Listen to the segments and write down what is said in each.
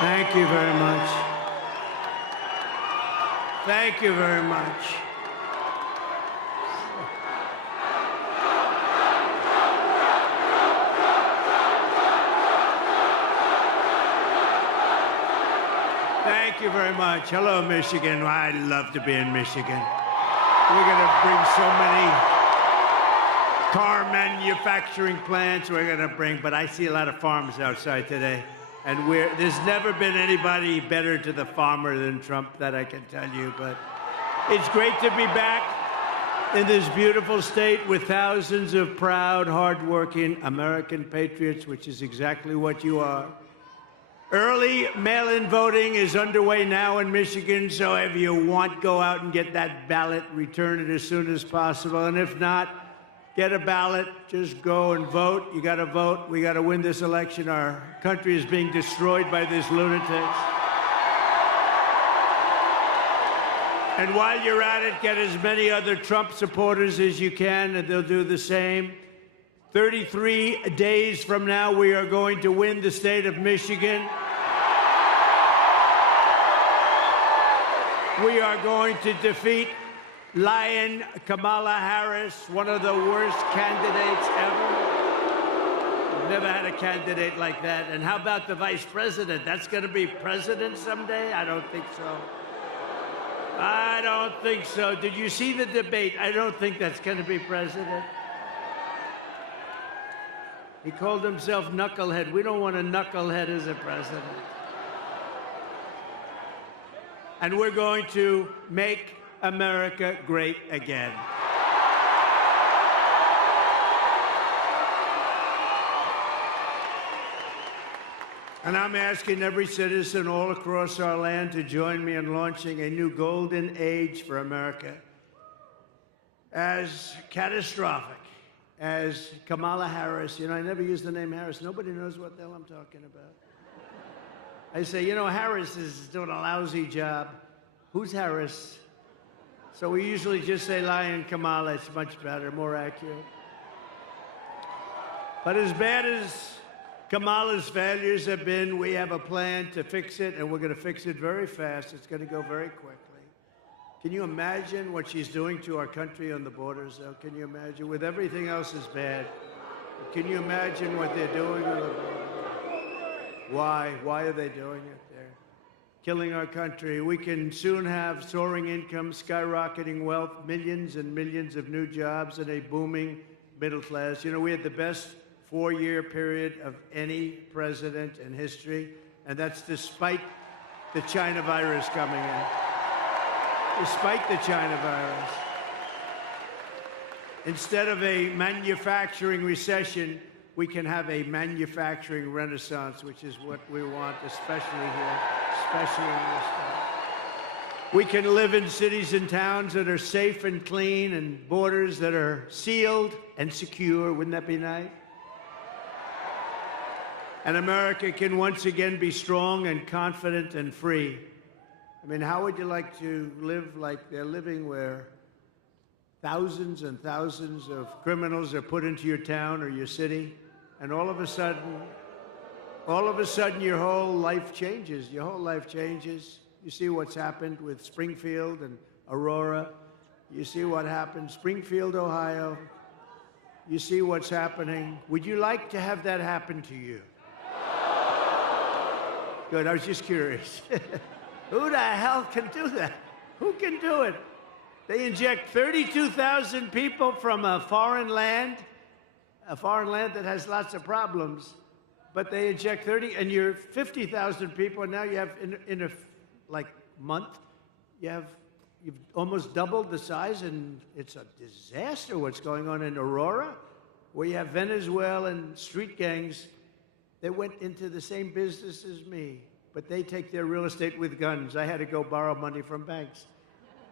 Thank you very much. Thank you very much. Thank you very much. Hello, Michigan. I love to be in Michigan. We're going to bring so many car manufacturing plants but I see a lot of farms outside today. And there's never been anybody better to the farmer than Trump, that I can tell you. But it's great to be back in this beautiful state with thousands of proud, hardworking American patriots, which is exactly what you are. Early mail-in voting is underway now in Michigan, so if you want, go out and get that ballot, return it as soon as possible. And if not, get a ballot, just go and vote. You got to vote. We got to win this election. Our country is being destroyed by these lunatics. And while you're at it, get as many other Trump supporters as you can, and they'll do the same. 33 days from now, we are going to win the state of Michigan. We are going to defeat Lion Kamala Harris, one of the worst candidates ever. We've never had a candidate like that. And how about the vice president? That's going to be president someday? I don't think so. I don't think so. Did you see the debate? I don't think that's going to be president. He called himself knucklehead. We don't want a knucklehead as a president. And we're going to make America great again. And I'm asking every citizen all across our land to join me in launching a new golden age for America. As catastrophic as Kamala Harris, I never use the name Harris. Nobody knows what the hell I'm talking about. I say, Harris is doing a lousy job. Who's Harris? So we usually just say Lion Kamala. It's much better, more accurate. But as bad as Kamala's failures have been, we have a plan to fix it, and we're going to fix it very fast. It's going to go very quickly. Can you imagine what she's doing to our country on the borders, though? Can you imagine? With everything else is bad. Can you imagine what they're doing on the borders? Why? Why are they doing it? They're killing our country. We can soon have soaring incomes, skyrocketing wealth, millions and millions of new jobs, and a booming middle class. We had the best four-year period of any president in history, and that's despite the China virus coming in. Despite the China virus. Instead of a manufacturing recession, we can have a manufacturing renaissance, which is what we want, especially here, especially in this state. We can live in cities and towns that are safe and clean and borders that are sealed and secure. Wouldn't that be nice? And America can once again be strong and confident and free. How would you like to live like they're living, where thousands and thousands of criminals are put into your town or your city, and all of a sudden, your whole life changes. Your whole life changes. You see what's happened with Springfield and Aurora. You see what happened, Springfield, Ohio. You see what's happening. Would you like to have that happen to you? Good, I was just curious. Who the hell can do that? Who can do it? They inject 32,000 people from a foreign land that has lots of problems, but they inject 30, and you're 50,000 people, and now you have, in a month, you've almost doubled the size, and it's a disaster what's going on in Aurora, where you have Venezuelan street gangs that went into the same business as me. But they take their real estate with guns. I had to go borrow money from banks.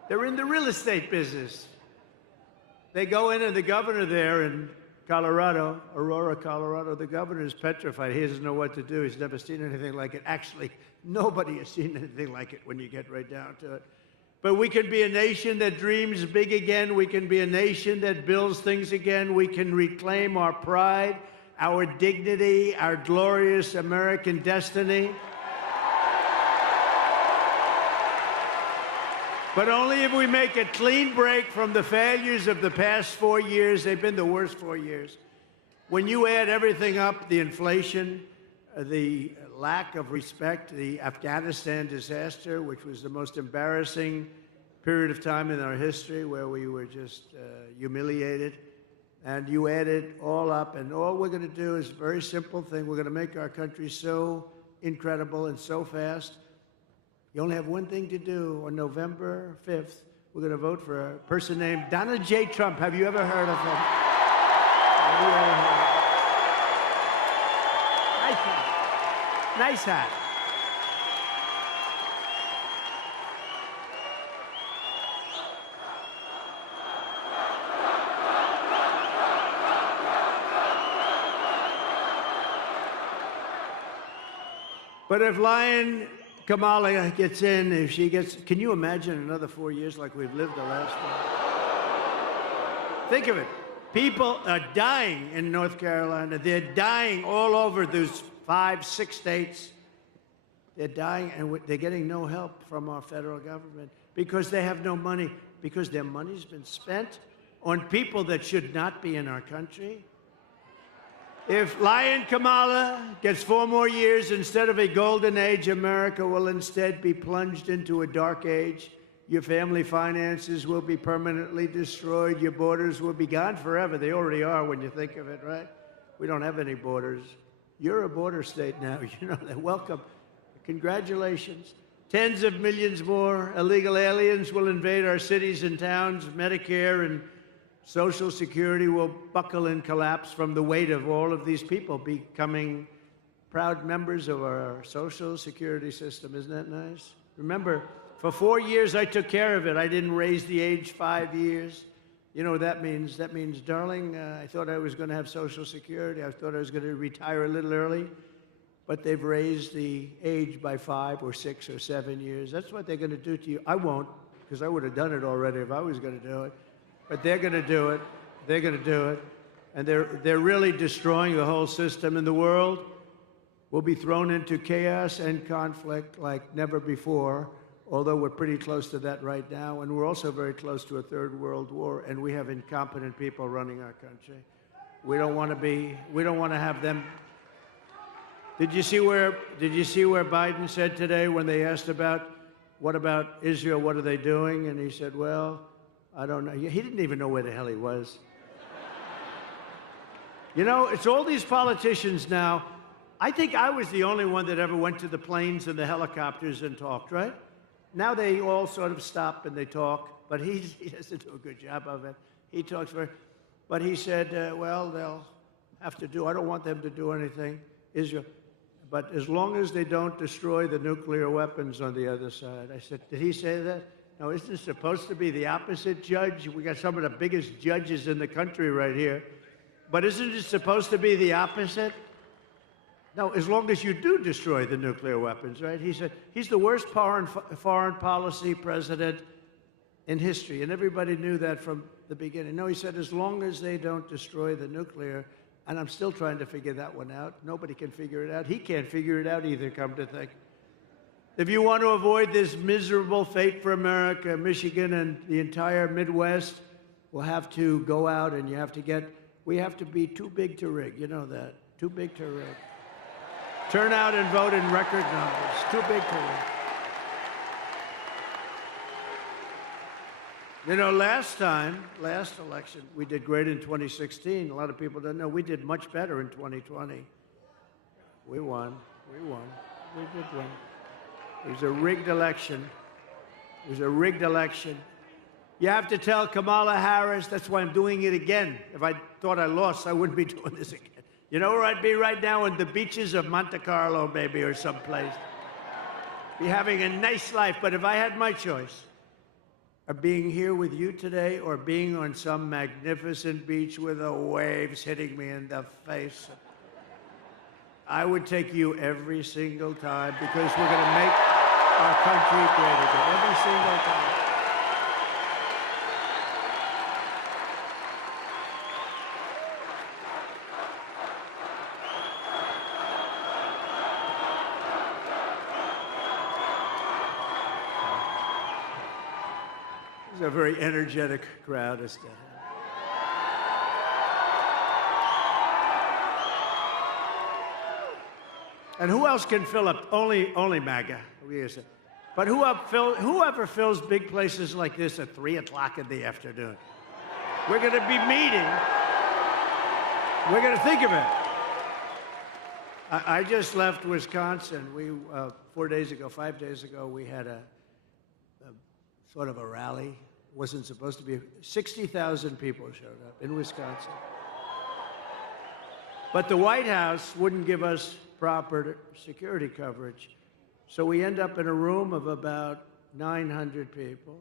They're in the real estate business. They go in, and the governor there in Colorado, Aurora, Colorado, the governor is petrified. He doesn't know what to do. He's never seen anything like it. Actually, nobody has seen anything like it when you get right down to it. But we can be a nation that dreams big again. We can be a nation that builds things again. We can reclaim our pride, our dignity, our glorious American destiny. But only if we make a clean break from the failures of the past 4 years. They've been the worst 4 years. When you add everything up, the inflation, the lack of respect, the Afghanistan disaster, which was the most embarrassing period of time in our history where we were just humiliated, and you add it all up, and all we're going to do is a very simple thing. We're going to make our country so incredible and so fast. You only have one thing to do. On November 5th, we're going to vote for a person named Donald J. Trump. Have you ever heard of him? Have you ever heard of him? Nice hat. Nice hat. But if Lion Kamala gets in, if she gets, can you imagine another 4 years like we've lived the last one? Think of it. People are dying in North Carolina. They're dying all over those 5, 6 states. They're dying, and they're getting no help from our federal government because they have no money, because their money's been spent on people that should not be in our country. If Lion Kamala gets 4 more years, instead of a golden age, America will instead be plunged into a dark age. Your family finances will be permanently destroyed. Your borders will be gone forever. They already are when you think of it, right? We don't have any borders. You're a border state now. You know that. Welcome. Congratulations. Tens of millions more illegal aliens will invade our cities and towns. Medicare and Social Security will buckle and collapse from the weight of all of these people becoming proud members of our Social Security system. Isn't that nice? Remember, for 4 years, I took care of it. I didn't raise the age 5 years. You know what that means? That means, darling, I thought I was going to have Social Security. I thought I was going to retire a little early. But they've raised the age by 5 or 6 or 7 years. That's what they're going to do to you. I won't, because I would have done it already if I was going to do it. But they're going to do it. They're going to do it. And they're really destroying the whole system. And the world will be thrown into chaos and conflict like never before, although we're pretty close to that right now. And we're also very close to a third world war. And we have incompetent people running our country. We don't want to have them. Did you see where Biden said today when they asked about, what about Israel, what are they doing? And he said, well, I don't know. He didn't even know where the hell he was. You know, it's all these politicians now. I think I was the only one that ever went to the planes and the helicopters and talked, right? Now they all sort of stop and they talk, but he doesn't do a good job of it. He talks but he said, well, they'll have to do, I don't want them to do anything, Israel. But as long as they don't destroy the nuclear weapons on the other side. I said, did he say that? No, isn't it supposed to be the opposite, Judge? We got some of the biggest judges in the country right here. But isn't it supposed to be the opposite? No, as long as you do destroy the nuclear weapons, right? He said he's the worst foreign policy president in history, and everybody knew that from the beginning. No, he said as long as they don't destroy the nuclear, and I'm still trying to figure that one out. Nobody can figure it out. He can't figure it out either, come to think. If you want to avoid this miserable fate for America, Michigan and the entire Midwest will have to go out and we have to be too big to rig. You know that. Too big to rig. Turn out and vote in record numbers. Too big to rig. You know, last election, we did great in 2016. A lot of people don't know. We did much better in 2020. We won. We did win. It was a rigged election. It was a rigged election. You have to tell Kamala Harris, that's why I'm doing it again. If I thought I lost, I wouldn't be doing this again. You know where I'd be right now? On the beaches of Monte Carlo, maybe, or someplace. Be having a nice life. But if I had my choice of being here with you today or being on some magnificent beach with the waves hitting me in the face, I would take you every single time because we're going to make our country great again. Every single time. It's a very energetic crowd. And who else can fill up? Only MAGA. But whoever fills big places like this at 3 o'clock in the afternoon? We're going to be meeting. We're going to think of it. I just left Wisconsin. We 5 days ago, we had a sort of a rally. Wasn't supposed to be. 60,000 people showed up in Wisconsin. But the White House wouldn't give us proper security coverage. So we end up in a room of about 900 people.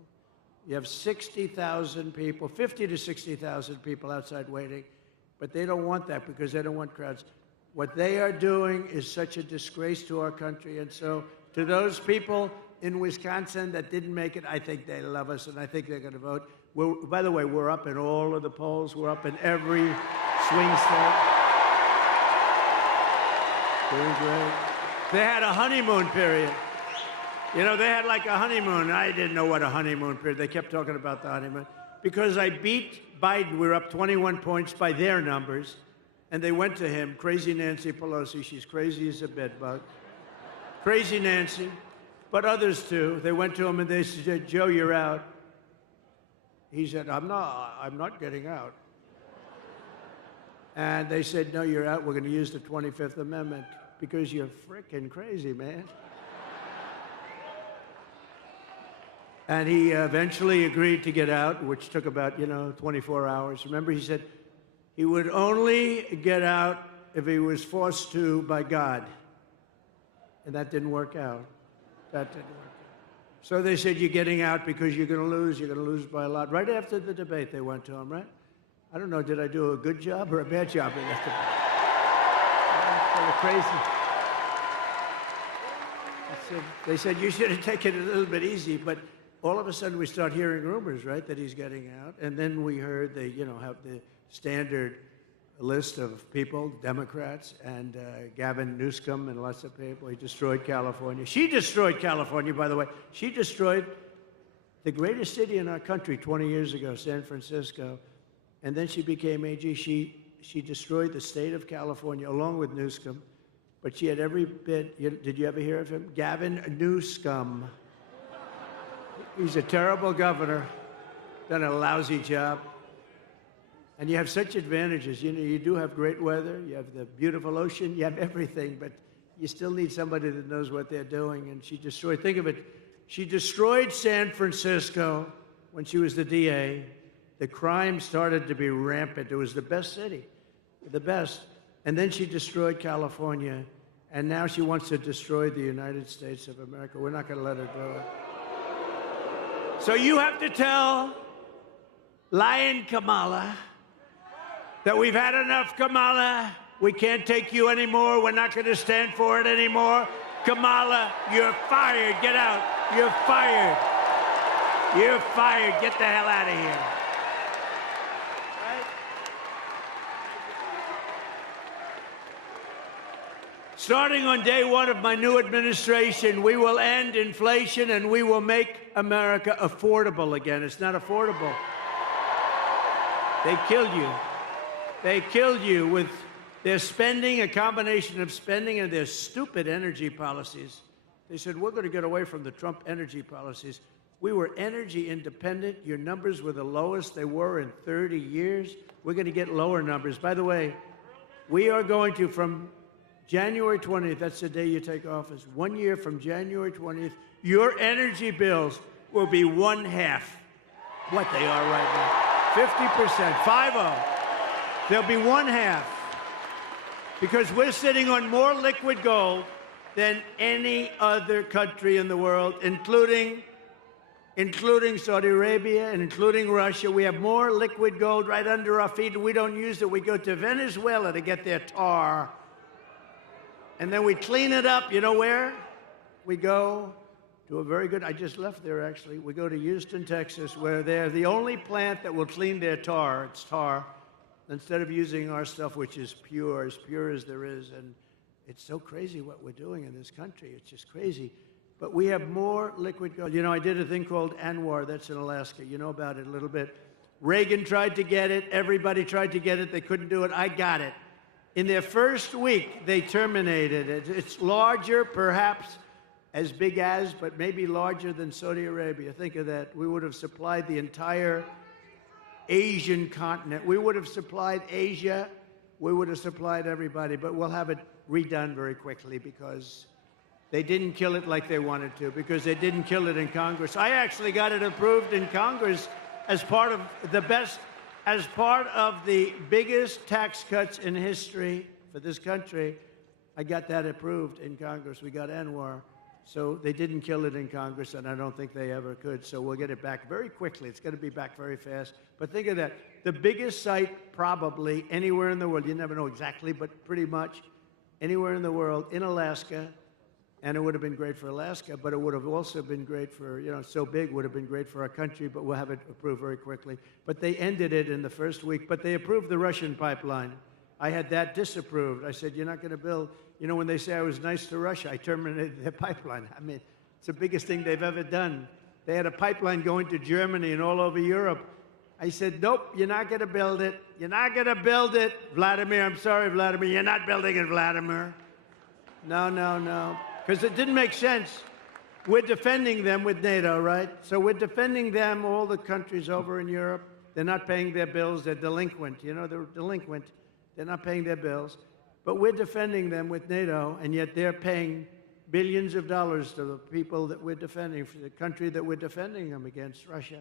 You have 60,000 people, 50 to 60,000 people outside waiting, but they don't want that because they don't want crowds. What they are doing is such a disgrace to our country. And so to those people in Wisconsin that didn't make it, I think they love us, and I think they're going to vote. By the way, we're up in all of the polls. We're up in every swing state. Doing great. They had a honeymoon period. You know, they had like a honeymoon. I didn't know what a honeymoon period. They kept talking about the honeymoon. Because I beat Biden, we were up 21 points by their numbers. And they went to him, crazy Nancy Pelosi. She's crazy as a bedbug. Crazy Nancy. But others too. They went to him and they said, Joe, you're out. He said, I'm not getting out. And they said, no, you're out. We're going to use the 25th Amendment because you're frickin' crazy, man. And he eventually agreed to get out, which took about, 24 hours. Remember, he said he would only get out if he was forced to by God. And that didn't work out. That didn't work out. So they said, you're getting out because you're going to lose. You're going to lose by a lot. Right after the debate, they went to him, right? I don't know, did I do a good job or a bad job in that debate? Crazy. They said, you should have taken it a little bit easy, but all of a sudden we start hearing rumors, right, that he's getting out. And then we heard they, have the standard list of people, Democrats, and Gavin Newsom and lots of people. He destroyed California. She destroyed California, by the way. She destroyed the greatest city in our country 20 years ago, San Francisco. And then she became AG. She destroyed the state of California along with Newsom. But she had every bit, did you ever hear of him? Gavin Newsom. He's a terrible governor, done a lousy job. And you have such advantages. You do have great weather, you have the beautiful ocean, you have everything, but you still need somebody that knows what they're doing. And she destroyed, think of it, she destroyed San Francisco when she was the DA. The crime started to be rampant. It was the best city, the best. And then she destroyed California, and now she wants to destroy the United States of America. We're not going to let her do it. So you have to tell lying Kamala that we've had enough, Kamala. We can't take you anymore. We're not going to stand for it anymore. Kamala, you're fired. Get out. You're fired. You're fired. Get the hell out of here. Starting on day one of my new administration, we will end inflation and we will make America affordable again. It's not affordable. They killed you. They killed you with their spending, a combination of spending and their stupid energy policies. They said, we're going to get away from the Trump energy policies. We were energy independent. Your numbers were the lowest they were in 30 years. We're going to get lower numbers. By the way, we are going to, from January 20th, that's the day you take office, 1 year from January 20th, your energy bills will be 1/2 what they are right now. 50%, 50. They'll be 1/2. Because we're sitting on more liquid gold than any other country in the world, including Saudi Arabia and including Russia. We have more liquid gold right under our feet, and we don't use it. We go to Venezuela to get their tar. And then we clean it up. You know where? We go to a very good, I just left there actually. We go to Houston, Texas, where they're the only plant that will clean their tar. It's tar. Instead of using our stuff, which is pure as there is. And it's so crazy what we're doing in this country. It's just crazy. But we have more liquid gold. You know, I did a thing called ANWR, that's in Alaska. You know about it a little bit. Reagan tried to get it. Everybody tried to get it. They couldn't do it. I got it. In their first week, they terminated it. It's larger, perhaps as big as, but maybe larger than Saudi Arabia. Think of that. We would have supplied the entire Asian continent. We would have supplied Asia. We would have supplied everybody. But we'll have it redone very quickly because they didn't kill it like they wanted to, because they didn't kill it in Congress. I actually got it approved in Congress as part of the biggest tax cuts in history for this country. I got that approved in Congress. We got ANWR. So they didn't kill it in Congress, and I don't think they ever could. So we'll get it back very quickly. It's going to be back very fast. But think of that. The biggest site probably anywhere in the world, you never know exactly, but pretty much anywhere in the world, in Alaska. And it would have been great for Alaska, but it would have also been great for, you know, so big would have been great for our country, but we'll have it approved very quickly. But they ended it in the first week, but they approved the Russian pipeline. I had that disapproved. I said, you're not going to build, you know, when they say I was nice to Russia, I terminated their pipeline. I mean, it's the biggest thing they've ever done. They had a pipeline going to Germany and all over Europe. I said, nope, you're not going to build it. You're not going to build it. Vladimir, I'm sorry, Vladimir, you're not building it, Vladimir. No, no, no. Because it didn't make sense. We're defending them with NATO, right? So we're defending them, all the countries over in Europe. They're not paying their bills. They're delinquent. You know, they're delinquent. They're not paying their bills. But we're defending them with NATO, and yet they're paying billions of dollars to the people that we're defending, for the country that we're defending them against, Russia.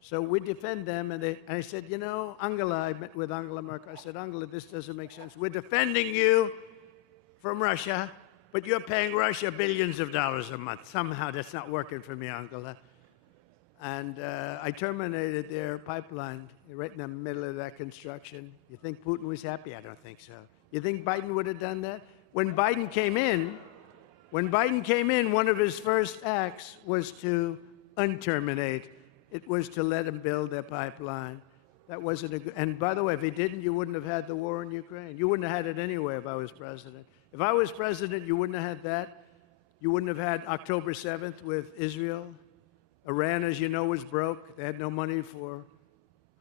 So we defend them, and I said, you know, Angela, I met with Angela Merkel. I said, Angela, this doesn't make sense. We're defending you from Russia, but you're paying Russia billions of dollars a month. Somehow that's not working for me, Angela. And I terminated their pipeline right in the middle of that construction. You think Putin was happy? I don't think so. You think Biden would have done that? When Biden came in, one of his first acts was to unterminate. It was to let him build their pipeline. That wasn't a good, and by the way, if he didn't, you wouldn't have had the war in Ukraine. You wouldn't have had it anyway if I was president. If I was president, you wouldn't have had that. You wouldn't have had October 7th with Israel. Iran, as you know, was broke. They had no money for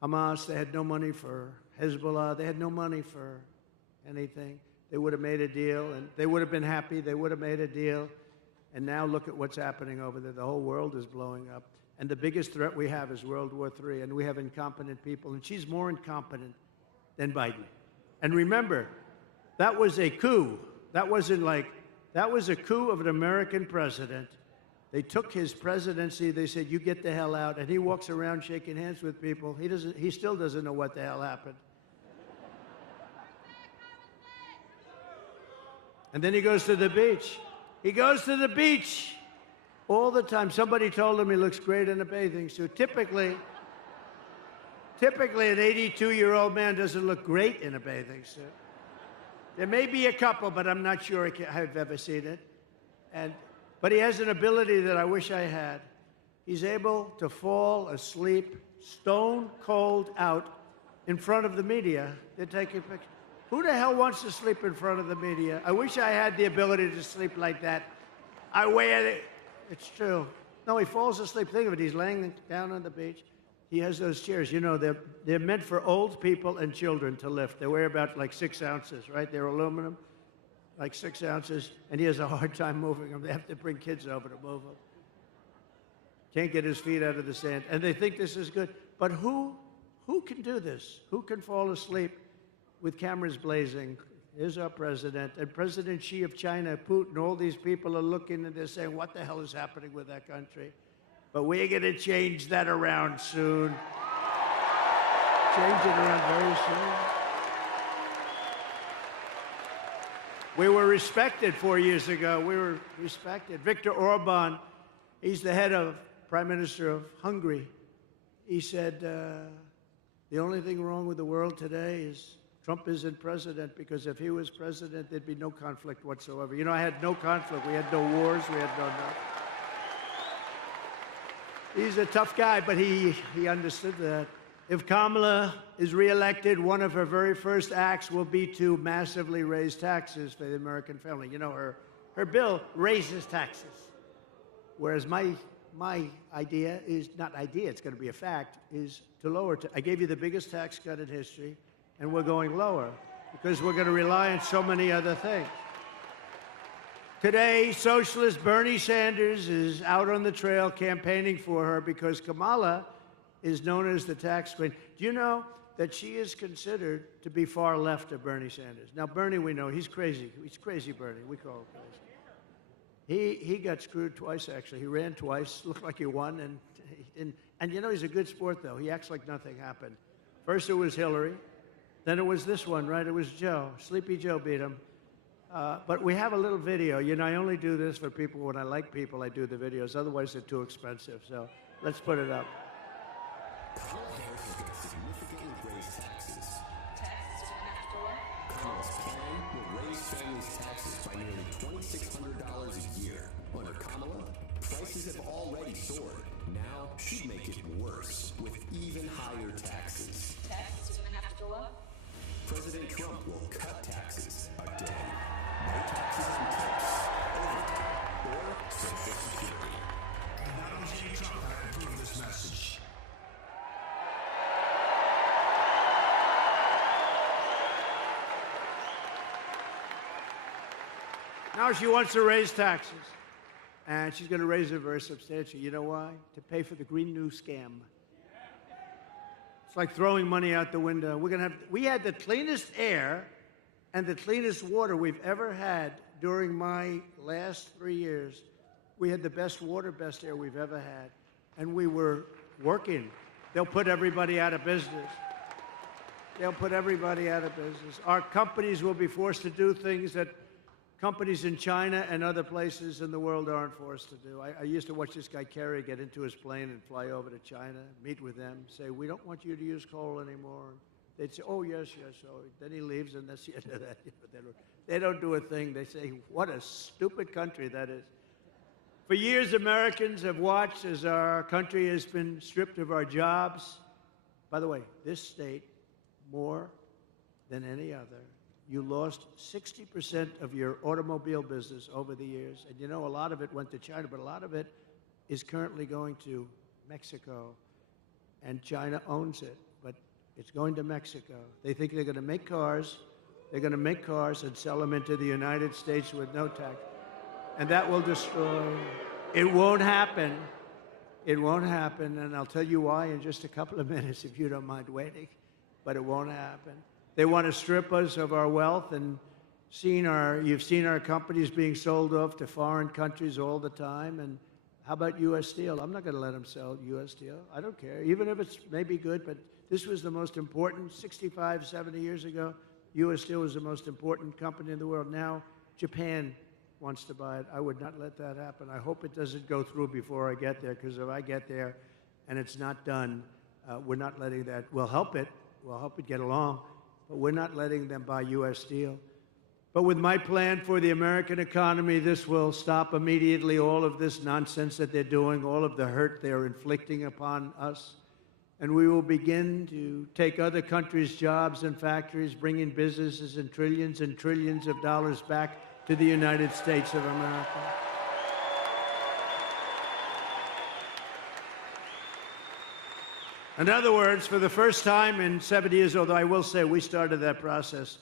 Hamas. They had no money for Hezbollah. They had no money for anything. They would have made a deal, and they would have been happy. They would have made a deal. And now look at what's happening over there. The whole world is blowing up. And the biggest threat we have is World War III, and we have incompetent people. And she's more incompetent than Biden. And remember, that was a coup. That was a coup of an American president. They took his presidency. They said, you get the hell out. And he walks around shaking hands with people. He still doesn't know what the hell happened. And then he goes to the beach. He goes to the beach all the time. Somebody told him he looks great in a bathing suit. Typically, an 82-year-old man doesn't look great in a bathing suit. There may be a couple, but I'm not sure I've ever seen it. But he has an ability that I wish I had. He's able to fall asleep stone cold out in front of the media. They're taking pictures. Who the hell wants to sleep in front of the media? I wish I had the ability to sleep like that. I wear it. It's true. No, he falls asleep. Think of it. He's laying down on the beach. He has those chairs. You know, they're meant for old people and children to lift. They weigh about like 6 ounces, right? They're aluminum, like 6 ounces. And he has a hard time moving them. They have to bring kids over to move them. Can't get his feet out of the sand. And they think this is good. But who can do this? Who can fall asleep with cameras blazing? Here's our president. And President Xi of China, Putin, all these people are looking and they're saying, what the hell is happening with that country? But we're going to change that around soon. Change it around very soon. We were respected 4 years ago. We were respected. Viktor Orban, he's the Prime Minister of Hungary. He said, the only thing wrong with the world today is Trump isn't president, because if he was president, there'd be no conflict whatsoever. You know, I had no conflict. We had no wars. We had no nothing. He's a tough guy, but he understood that. If Kamala is reelected, one of her very first acts will be to massively raise taxes for the American family. You know, her bill raises taxes. Whereas my idea is not idea, it's going to be a fact, is to lower. I gave you the biggest tax cut in history, and we're going lower because we're going to rely on so many other things. Today, socialist Bernie Sanders is out on the trail campaigning for her because Kamala is known as the tax queen. Do you know that she is considered to be far left of Bernie Sanders? Now, Bernie, we know, he's crazy. He's crazy Bernie. We call him crazy. He got screwed twice, actually. He ran twice, looked like he won, and he didn't. And you know, he's a good sport, though. He acts like nothing happened. First it was Hillary, then it was this one, right? It was Joe. Sleepy Joe beat him. But we have a little video. You know, I only do this for people when I like people. I do the videos. Otherwise, they're too expensive. So let's put it up. Kamala Harris is going to significantly raise taxes. Kamala's plan will raise families' taxes by nearly $2,600 a year. Under Kamala, prices have already soared. Now she'd make it worse with even higher taxes. Taxes are going to have to go up. President Trump will cut taxes again. No taxes on tips, overtime, or Social Security. And not only Trump had approved this message. Now she wants to raise taxes, and she's going to raise it very substantially. You know why? To pay for the Green New scam. It's like throwing money out the window. We had the cleanest air and the cleanest water we've ever had during my last 3 years. We had the best water, best air we've ever had, and we were working. They'll put everybody out of business. They'll put everybody out of business. Our companies will be forced to do things that companies in China and other places in the world aren't forced to do. I used to watch this guy Kerry get into his plane and fly over to China, meet with them, say, we don't want you to use coal anymore. They'd say, oh, yes, yes. So then he leaves, and that's the end of that. They don't do a thing. They say, what a stupid country that is. For years, Americans have watched as our country has been stripped of our jobs. By the way, this state, more than any other, you lost 60% of your automobile business over the years. And you know, a lot of it went to China, but a lot of it is currently going to Mexico. And China owns it, but it's going to Mexico. They think they're going to make cars. They're going to make cars and sell them into the United States with no tax. And that will destroy. It won't happen. It won't happen. And I'll tell you why in just a couple of minutes if you don't mind waiting. But it won't happen. They want to strip us of our wealth, and you've seen our companies being sold off to foreign countries all the time. And how about U.S. Steel? I'm not going to let them sell U.S. Steel. I don't care, even if it's maybe good, but this was the most important. 65, 70 years ago, U.S. Steel was the most important company in the world. Now, Japan wants to buy it. I would not let that happen. I hope it doesn't go through before I get there, because if I get there and it's not done, we're not letting that. We'll help it get along. But we're not letting them buy U.S. Steel. But with my plan for the American economy, this will stop immediately all of this nonsense that they're doing, all of the hurt they're inflicting upon us. And we will begin to take other countries' jobs and factories, bring in businesses and trillions of dollars back to the United States of America. In other words, for the first time in 70 years, although I will say we started that process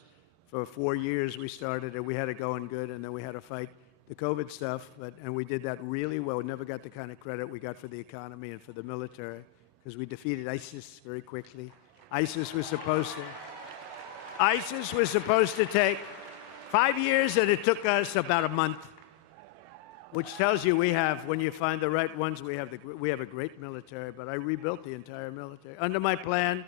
for 4 years, we started it. We had it going good, and then we had to fight the COVID stuff, and we did that really well. We never got the kind of credit we got for the economy and for the military, because we defeated ISIS very quickly. ISIS was supposed to take 5 years, and it took us about a month. Which tells you when you find the right ones, we have a great military, but I rebuilt the entire military. Under my plan,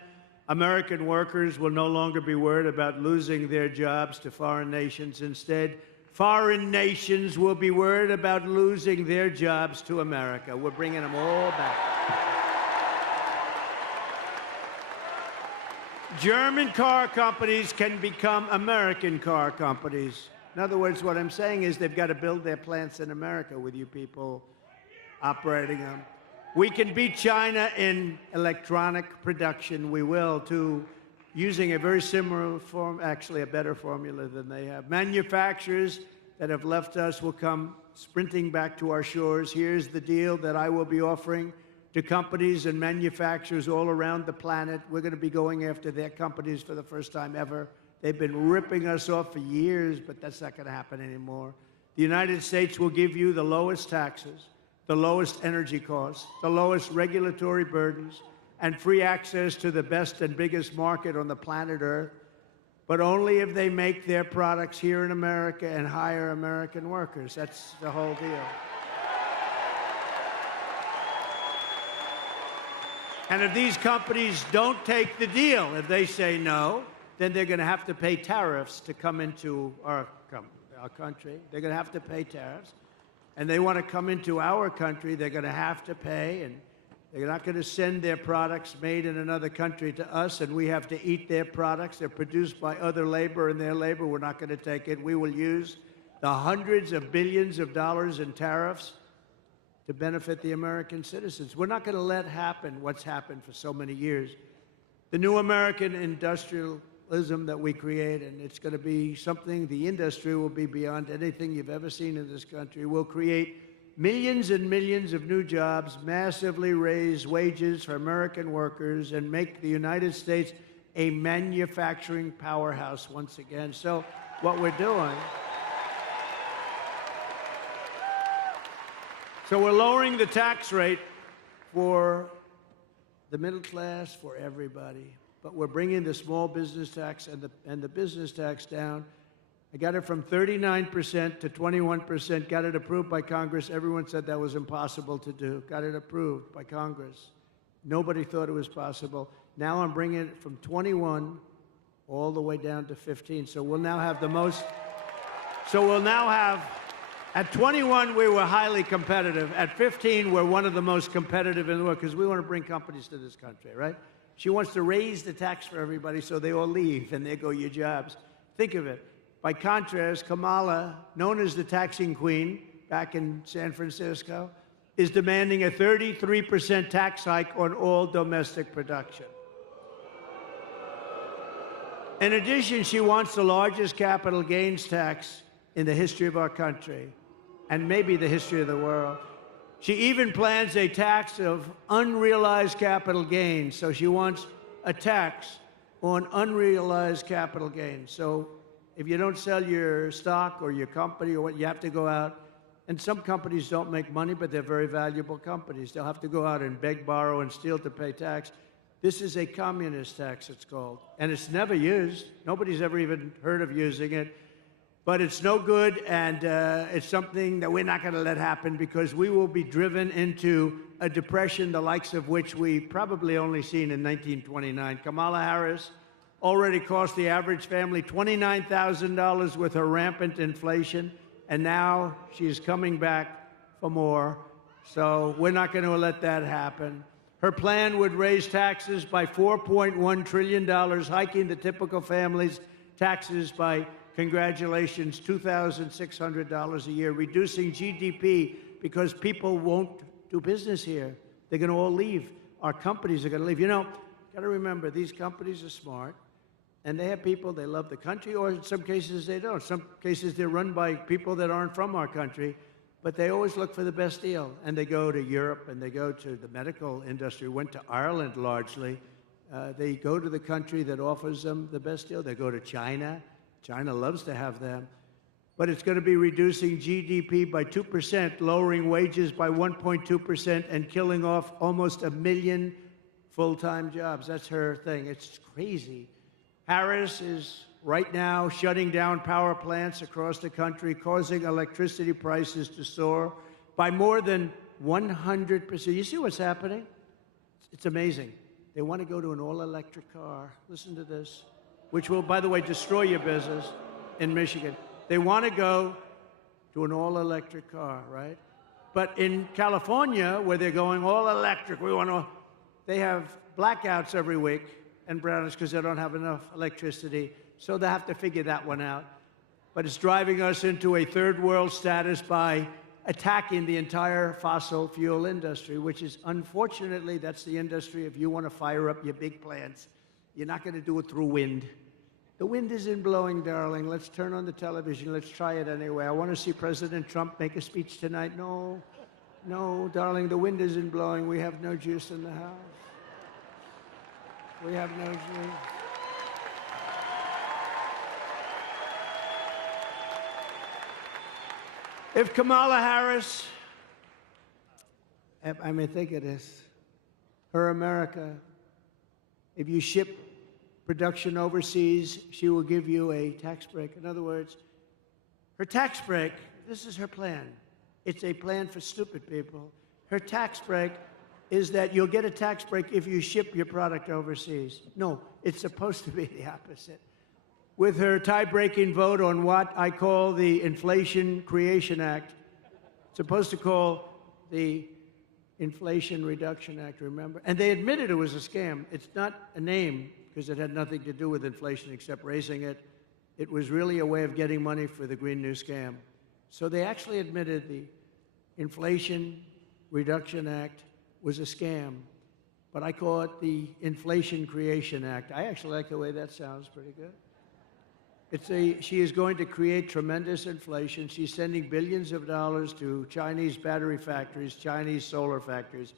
American workers will no longer be worried about losing their jobs to foreign nations. Instead, foreign nations will be worried about losing their jobs to America. We're bringing them all back. German car companies can become American car companies. In other words, what I'm saying is they've got to build their plants in America with you people operating them. We can beat China in electronic production. We will, too, using a very similar form, actually a better formula than they have. Manufacturers that have left us will come sprinting back to our shores. Here's the deal that I will be offering to companies and manufacturers all around the planet. We're going to be going after their companies for the first time ever. They've been ripping us off for years, but that's not going to happen anymore. The United States will give you the lowest taxes, the lowest energy costs, the lowest regulatory burdens, and free access to the best and biggest market on the planet Earth, but only if they make their products here in America and hire American workers. That's the whole deal. And if these companies don't take the deal, if they say no, then they're going to have to pay tariffs to come into our country. They're going to have to pay tariffs. And they want to come into our country, they're going to have to pay. And they're not going to send their products made in another country to us, and we have to eat their products. They're produced by other labor, and their labor, we're not going to take it. We will use the hundreds of billions of dollars in tariffs to benefit the American citizens. We're not going to let happen what's happened for so many years. The new American industrialism that we create, and it's going to be something, the industry will be beyond anything you've ever seen in this country. We'll create millions and millions of new jobs, massively raise wages for American workers, and make the United States a manufacturing powerhouse once again. So what we're doing, so we're lowering the tax rate for the middle class, for everybody. But we're bringing the small business tax and the business tax down. I got it from 39% to 21%, got it approved by Congress. Everyone said that was impossible to do. Got it approved by Congress. Nobody thought it was possible. Now I'm bringing it from 21 all the way down to 15. So we'll now have the most, at 21, we were highly competitive. At 15, we're one of the most competitive in the world because we want to bring companies to this country, right? She wants to raise the tax for everybody so they all leave and there go your jobs. Think of it. By contrast, Kamala, known as the taxing queen back in San Francisco, is demanding a 33% tax hike on all domestic production. In addition, she wants the largest capital gains tax in the history of our country, and maybe the history of the world. She even plans a tax of unrealized capital gains. So she wants a tax on unrealized capital gains. So if you don't sell your stock or your company or what, you have to go out. And some companies don't make money, but they're very valuable companies. They'll have to go out and beg, borrow, and steal to pay tax. This is a communist tax, it's called. And it's never used. Nobody's ever even heard of using it. But it's no good, and it's something that we're not going to let happen because we will be driven into a depression, the likes of which we probably only seen in 1929. Kamala Harris already cost the average family $29,000 with her rampant inflation, and now she's coming back for more. So we're not going to let that happen. Her plan would raise taxes by $4.1 trillion, hiking the typical family's taxes by, congratulations, $2,600 a year, reducing GDP because people won't do business here. They're going to all leave. Our companies are going to leave. You know, got to remember, these companies are smart. And they have people, they love the country, or in some cases they don't. Some cases they're run by people that aren't from our country, but they always look for the best deal. And they go to Europe, and they go to the medical industry, went to Ireland largely. They go to the country that offers them the best deal. They go to China. China loves to have them. But it's going to be reducing GDP by 2%, lowering wages by 1.2%, and killing off almost 1 million full-time jobs. That's her thing. It's crazy. Harris is right now shutting down power plants across the country, causing electricity prices to soar by more than 100%. You see what's happening? It's amazing. They want to go to an all-electric car. Listen to this, which will, by the way, destroy your business in Michigan. They want to go to an all-electric car, right? But in California, where they're going all-electric, they have blackouts every week and brownouts because they don't have enough electricity. So they have to figure that one out. But it's driving us into a third world status by attacking the entire fossil fuel industry, which is, unfortunately, that's the industry. If you want to fire up your big plants, you're not going to do it through wind. The wind isn't blowing, darling. Let's turn on the television. Let's try it anyway. I want to see President Trump make a speech tonight. No, no, darling, the wind isn't blowing. We have no juice in the house. We have no juice. If Kamala Harris, I mean, think of this, her America, if you ship production overseas, she will give you a tax break. In other words, her tax break, this is her plan. It's a plan for stupid people. Her tax break is that you'll get a tax break if you ship your product overseas. No, it's supposed to be the opposite. With her tie-breaking vote on what I call the Inflation Creation Act, it's supposed to call the Inflation Reduction Act, remember? And they admitted it was a scam. It's not a name because it had nothing to do with inflation except raising it. It was really a way of getting money for the Green New Scam. So they actually admitted the Inflation Reduction Act was a scam, but I call it the Inflation Creation Act. I actually like the way that sounds pretty good. She is going to create tremendous inflation. She's sending billions of dollars to Chinese battery factories, Chinese solar factories,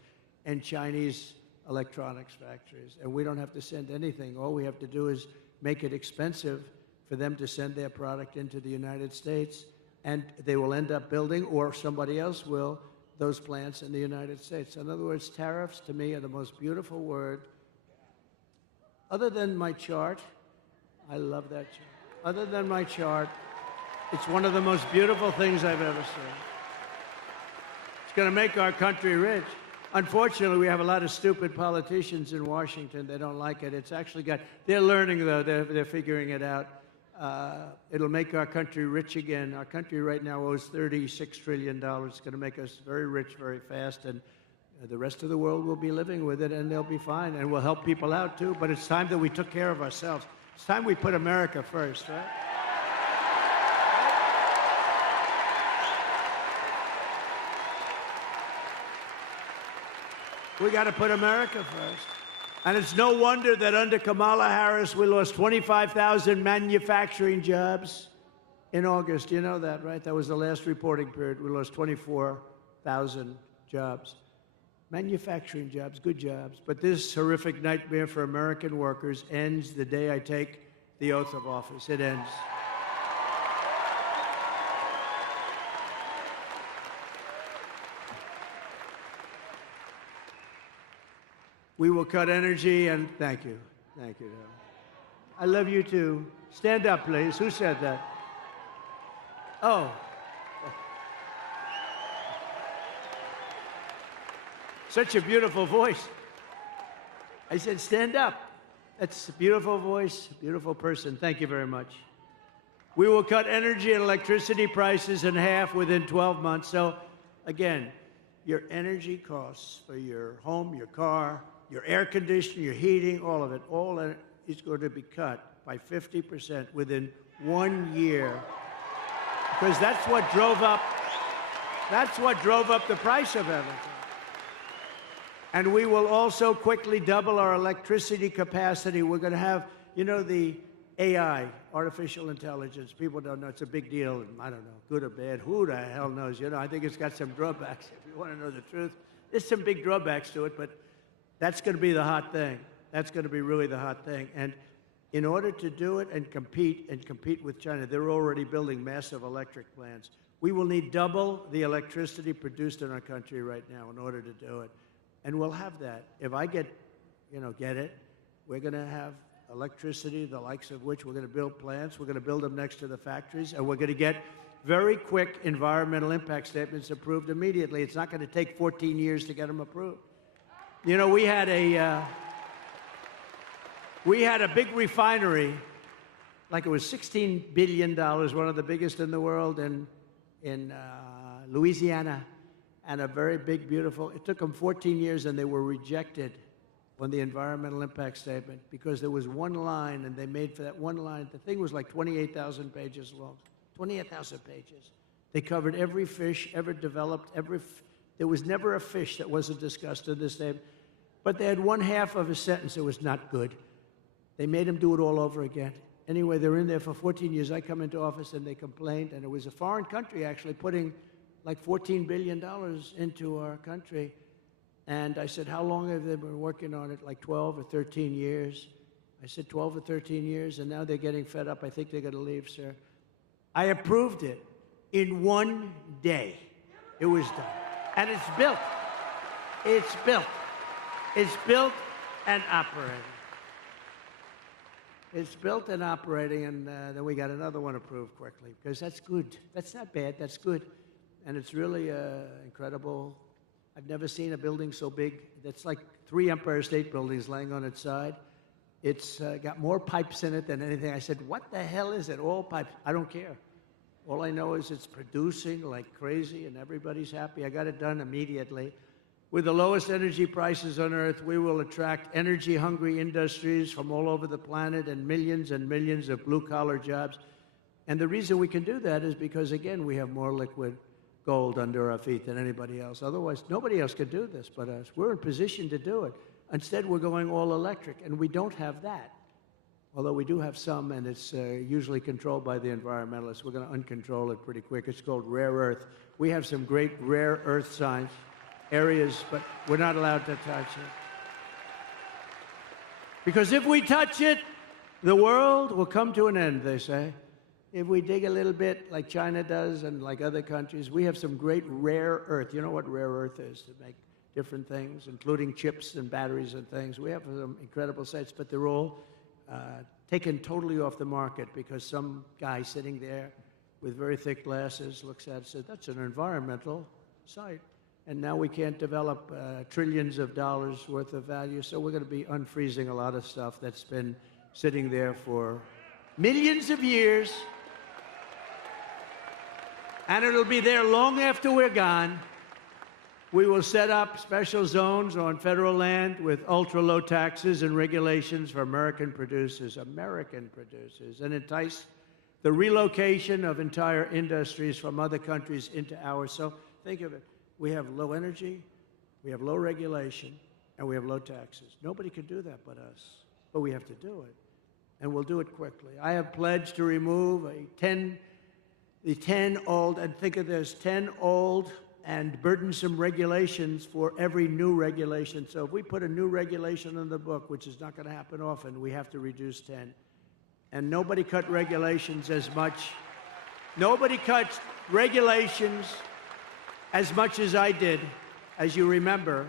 and Chinese electronics factories. And we don't have to send anything. All we have to do is make it expensive for them to send their product into the United States, and they will end up building, or somebody else will, those plants in the United States. In other words, tariffs to me are the most beautiful word. Other than my chart, I love that chart. Other than my chart, it's one of the most beautiful things I've ever seen. It's going to make our country rich. Unfortunately, we have a lot of stupid politicians in Washington. They don't like it. It's actually they're learning, though. They're figuring it out. It'll make our country rich again. Our country right now owes $36 trillion. It's going to make us very rich very fast, and the rest of the world will be living with it, and they'll be fine, and we'll help people out, too. But it's time that we took care of ourselves. It's time we put America first, right? We got to put America first. And it's no wonder that under Kamala Harris, we lost 25,000 manufacturing jobs in August. You know that, right? That was the last reporting period. We lost 24,000 jobs. Manufacturing jobs, good jobs. But this horrific nightmare for American workers ends the day I take the oath of office. It ends. We will cut energy and thank you. Thank you. I love you too. Stand up, please. Who said that? Oh. Such a beautiful voice. I said, stand up. That's a beautiful voice, beautiful person. Thank you very much. We will cut energy and electricity prices in half within 12 months. So, again, your energy costs for your home, your car, your air conditioning, your heating, all of it, all is going to be cut by 50% within 1 year. Because that's what drove up the price of everything. And we will also quickly double our electricity capacity. We're going to have, you know, the AI, artificial intelligence. People don't know. It's a big deal. I don't know, good or bad. Who the hell knows? You know, I think it's got some drawbacks. If you want to know the truth, there's some big drawbacks to it, but that's going to be the hot thing. That's going to be really the hot thing. And in order to do it and compete with China, they're already building massive electric plants. We will need double the electricity produced in our country right now in order to do it. And we'll have that. If I get it, we're going to have electricity, the likes of which we're going to build plants. We're going to build them next to the factories, and we're going to get very quick environmental impact statements approved immediately. It's not going to take 14 years to get them approved. You know, we had a big refinery, like it was $16 billion, one of the biggest in the world in Louisiana. And a very big, beautiful, it took them 14 years and they were rejected on the environmental impact statement because there was one line and they made for that one line, the thing was like 28,000 pages long, 28,000 pages. They covered every fish ever developed, there was never a fish that wasn't discussed in this statement, but they had one half of a sentence that was not good. They made him do it all over again. Anyway, they're in there for 14 years. I come into office and they complained, and it was a foreign country actually putting like $14 billion into our country. And I said, how long have they been working on it? Like 12 or 13 years. I said 12 or 13 years, and now they're getting fed up. I think they're going to leave, sir. I approved it in one day. It was done. And it's built. It's built. It's built and operating. It's built and operating, and then we got another one approved quickly, because that's good. That's not bad. That's good. And it's really incredible. I've never seen a building so big. That's like 3 Empire State Buildings laying on its side. It's got more pipes in it than anything. I said, what the hell is it? All pipes. I don't care. All I know is it's producing like crazy, and everybody's happy. I got it done immediately. With the lowest energy prices on Earth, we will attract energy-hungry industries from all over the planet and millions of blue-collar jobs. And the reason we can do that is because, again, we have more liquid gold under our feet than anybody else. Otherwise, nobody else could do this but us. We're in position to do it. Instead, we're going all electric, and we don't have that. Although we do have some, and it's usually controlled by the environmentalists. We're going to uncontrol it pretty quick. It's called rare earth. We have some great rare earth science areas, but we're not allowed to touch it. Because if we touch it, the world will come to an end, they say. If we dig a little bit, like China does and like other countries, we have some great rare earth. You know what rare earth is? To make different things, including chips and batteries and things. We have some incredible sites, but they're all taken totally off the market because some guy sitting there with very thick glasses looks at it and says, that's an environmental site. And now we can't develop trillions of dollars worth of value, so we're going to be unfreezing a lot of stuff that's been sitting there for millions of years. And it'll be there long after we're gone. We will set up special zones on federal land with ultra-low taxes and regulations for American producers, and entice the relocation of entire industries from other countries into ours. So think of it. We have low energy, we have low regulation, and we have low taxes. Nobody can do that but us, but we have to do it, and we'll do it quickly. I have pledged to remove the 10 old, and think of this, 10 old and burdensome regulations for every new regulation. So if we put a new regulation in the book, which is not going to happen often, we have to reduce 10. And nobody cut regulations as much. Nobody cut regulations as much as I did, as you remember.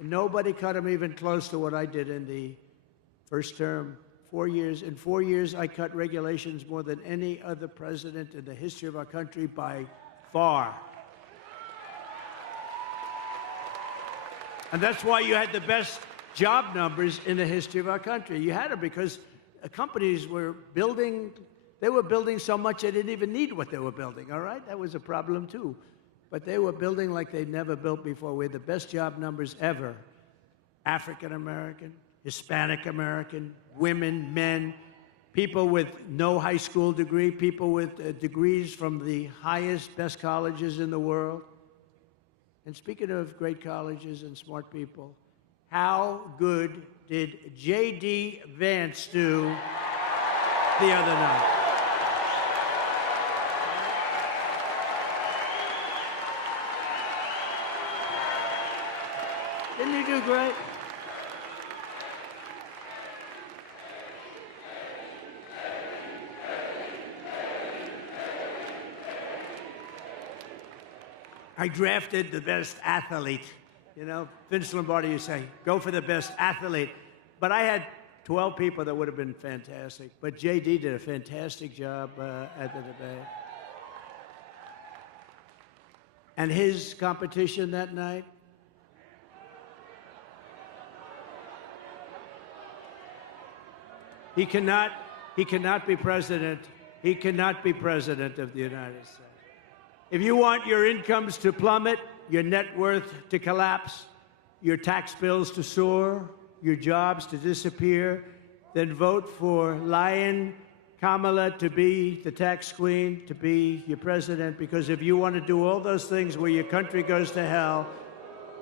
Nobody cut them even close to what I did in the first term. 4 years. In 4 years, I cut regulations more than any other president in the history of our country by far. And that's why you had the best job numbers in the history of our country. You had it because companies were building, they were building so much they didn't even need what they were building, all right? That was a problem too. But they were building like they'd never built before. We had the best job numbers ever. African American, Hispanic American, women, men, people with no high school degree, people with degrees from the highest, best colleges in the world. And speaking of great colleges and smart people, how good did J.D. Vance do the other night? Didn't he do great? I drafted the best athlete. You know, Vince Lombardi, you say, go for the best athlete. But I had 12 people that would have been fantastic. But J.D. did a fantastic job at the debate. And his competition that night, he cannot be president. He cannot be president of the United States. If you want your incomes to plummet, your net worth to collapse, your tax bills to soar, your jobs to disappear, then vote for Lion Kamala to be the tax queen, to be your president, because if you want to do all those things where your country goes to hell,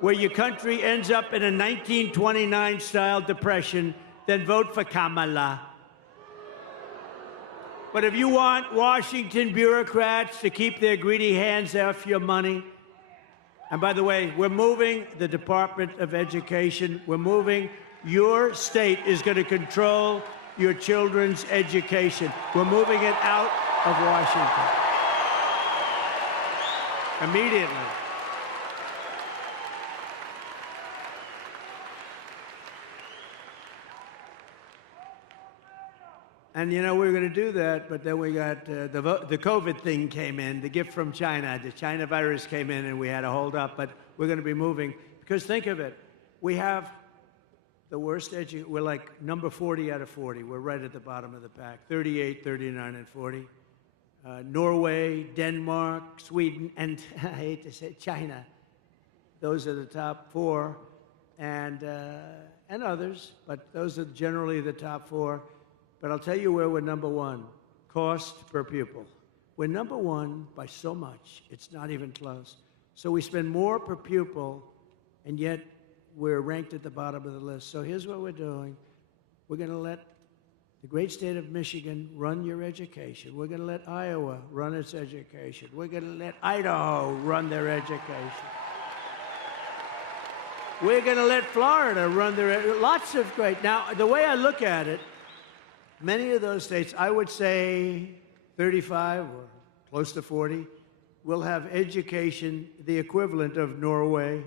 where your country ends up in a 1929-style depression, then vote for Kamala. But if you want Washington bureaucrats to keep their greedy hands off your money, and by the way, we're moving the Department of Education. We're moving. Your state is going to control your children's education. We're moving it out of Washington. Immediately. And, you know, we were going to do that, but then we got the COVID thing came in, the gift from China. The China virus came in, and we had to hold up. But we're going to be moving. Because think of it. We have the worst we're like number 40 out of 40. We're right at the bottom of the pack, 38, 39, and 40. Norway, Denmark, Sweden, and I hate to say China. Those are the top four, and others, but those are generally the top four. But I'll tell you where we're number one, cost per pupil. We're number one by so much, it's not even close. So we spend more per pupil, and yet we're ranked at the bottom of the list. So here's what we're doing. We're going to let the great state of Michigan run your education. We're going to let Iowa run its education. We're going to let Idaho run their education. We're going to let Florida run their lots of great. Now, the way I look at it, many of those states, I would say 35 or close to 40, will have education the equivalent of Norway,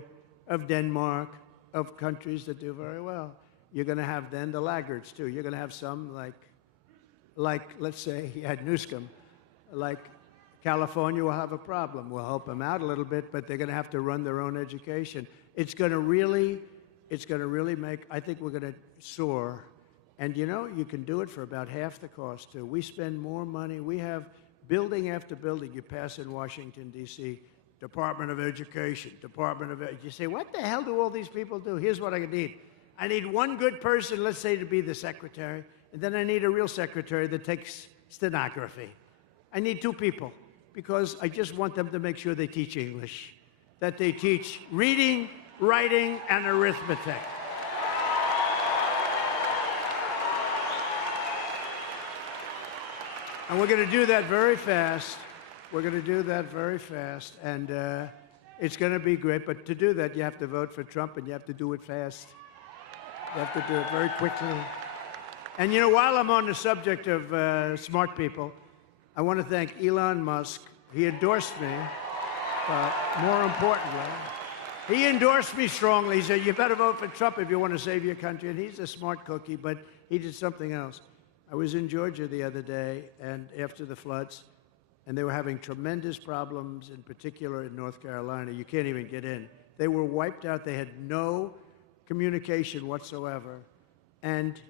of Denmark, of countries that do very well. You're going to have then the laggards, too. You're going to have some like let's say, Newscomb, like California will have a problem. We'll help them out a little bit, but they're going to have to run their own education. It's going to really make, I think we're going to soar. And, you know, you can do it for about half the cost, too. We spend more money. We have building after building you pass in Washington, D.C., Department of Education, you say, what the hell do all these people do? Here's what I need. I need one good person, let's say, to be the secretary, and then I need a real secretary that takes stenography. I need two people, because I just want them to make sure they teach English, that they teach reading, writing, and arithmetic. And we're going to do that very fast. We're going to do that very fast, and it's going to be great. But to do that, you have to vote for Trump, and you have to do it fast. You have to do it very quickly. And, you know, while I'm on the subject of smart people, I want to thank Elon Musk. He endorsed me, but more importantly, he endorsed me strongly. He said, you better vote for Trump if you want to save your country. And he's a smart cookie, but he did something else. I was in Georgia the other day, and after the floods, and they were having tremendous problems, in particular in North Carolina. You can't even get in. They were wiped out. They had no communication whatsoever. And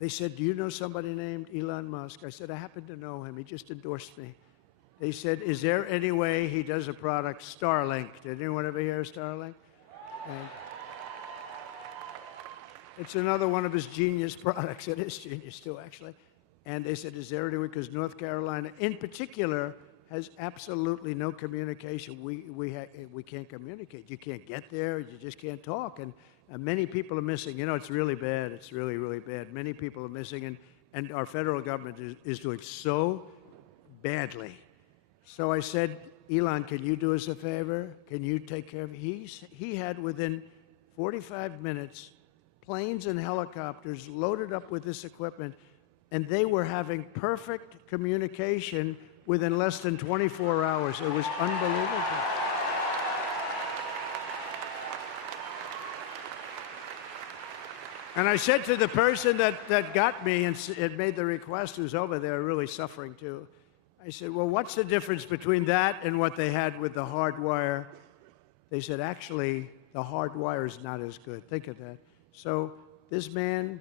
they said, do you know somebody named Elon Musk? I said, I happen to know him. He just endorsed me. They said, is there any way he does a product, Starlink? Did anyone ever hear of Starlink? And it's another one of his genius products. It is genius, too, actually. And they said, is there any way? Because North Carolina, in particular, has absolutely no communication. We can't communicate. You can't get there. You just can't talk. And many people are missing. You know, it's really bad. It's really, really bad. Many people are missing, and our federal government is doing so badly. So I said, Elon, can you do us a favor? Can you take care of it? He had, within 45 minutes, planes and helicopters loaded up with this equipment, and they were having perfect communication within less than 24 hours. It was unbelievable. And I said to the person that got me and made the request, who's over there really suffering too, I said, well, what's the difference between that and what they had with the hard wire? They said, actually, the hard wire is not as good. Think of that. So this man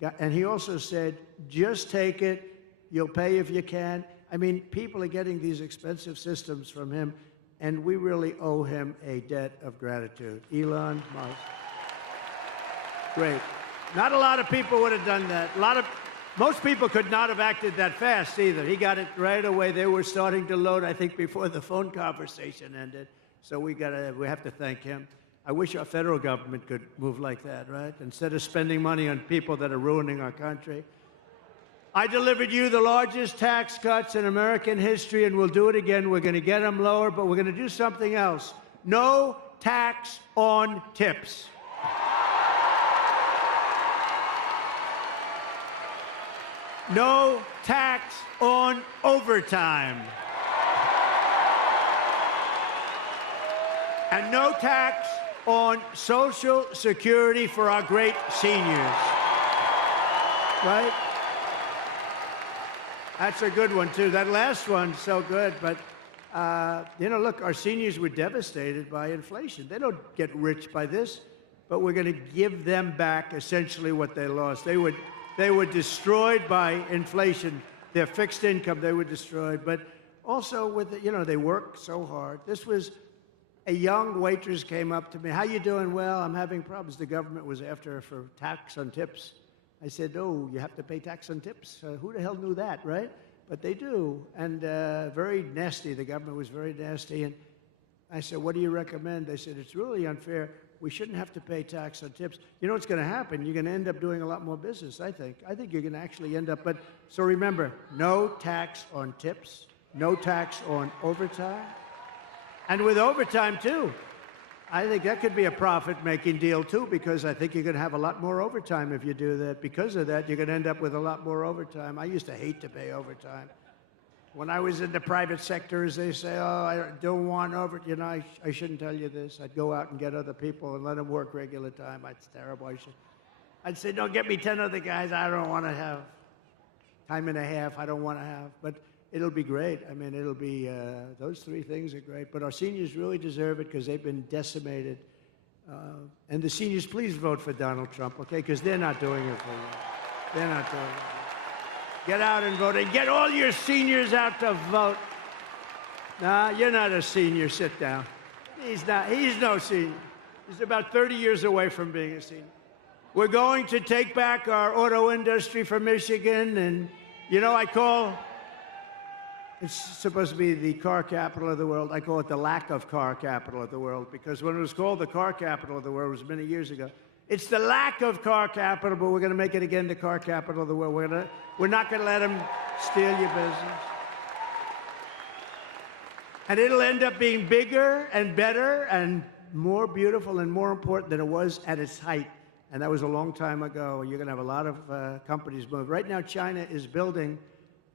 got, and he also said, just take it. You'll pay if you can. I mean, people are getting these expensive systems from him, and we really owe him a debt of gratitude. Elon Musk. Great. Not a lot of people would have done that. Most people could not have acted that fast either. He got it right away. They were starting to load, I think, before the phone conversation ended. So we have to thank him. I wish our federal government could move like that, right? Instead of spending money on people that are ruining our country. I delivered you the largest tax cuts in American history, and we'll do it again. We're going to get them lower, but we're going to do something else. No tax on tips. No tax on overtime. And no tax on Social Security for our great seniors. Right? That's a good one, too. That last one's so good. But, look, our seniors were devastated by inflation. They don't get rich by this, but we're going to give them back essentially what they lost. They were destroyed by inflation. Their fixed income, they were destroyed. But also, they worked so hard. This was a young waitress came up to me. How you doing? Well, I'm having problems. The government was after her for tax on tips. I said, oh, you have to pay tax on tips? Who the hell knew that, right? But they do. And very nasty. The government was very nasty. And I said, what do you recommend? They said, it's really unfair. We shouldn't have to pay tax on tips. You know what's going to happen? You're going to end up doing a lot more business, I think. I think you're going to actually end up. But so remember, no tax on tips, no tax on overtime. And with overtime, too. I think that could be a profit-making deal, too, because I think you're going to have a lot more overtime if you do that. Because of that, you're going to end up with a lot more overtime. I used to hate to pay overtime. When I was in the private sector, as they say, oh, I don't want overtime. I shouldn't tell you this. I'd go out and get other people and let them work regular time. That's terrible. I'd say, no, get me 10 other guys. I don't want to have time and a half. I don't want to have. But it'll be great. I mean, it'll be, those three things are great. But our seniors really deserve it because they've been decimated. And the seniors, please vote for Donald Trump, okay? Because they're not doing it for you. They're not doing it. Get out and vote. And get all your seniors out to vote. Nah, you're not a senior. Sit down. He's not. He's no senior. He's about 30 years away from being a senior. We're going to take back our auto industry from Michigan. And, it's supposed to be the car capital of the world. I call it the lack of car capital of the world, because when it was called the car capital of the world, it was many years ago. It's the lack of car capital, but we're going to make it again the car capital of the world. We're not going to let them steal your business. And it'll end up being bigger and better and more beautiful and more important than it was at its height. And that was a long time ago. You're going to have a lot of companies move. Right now, China is building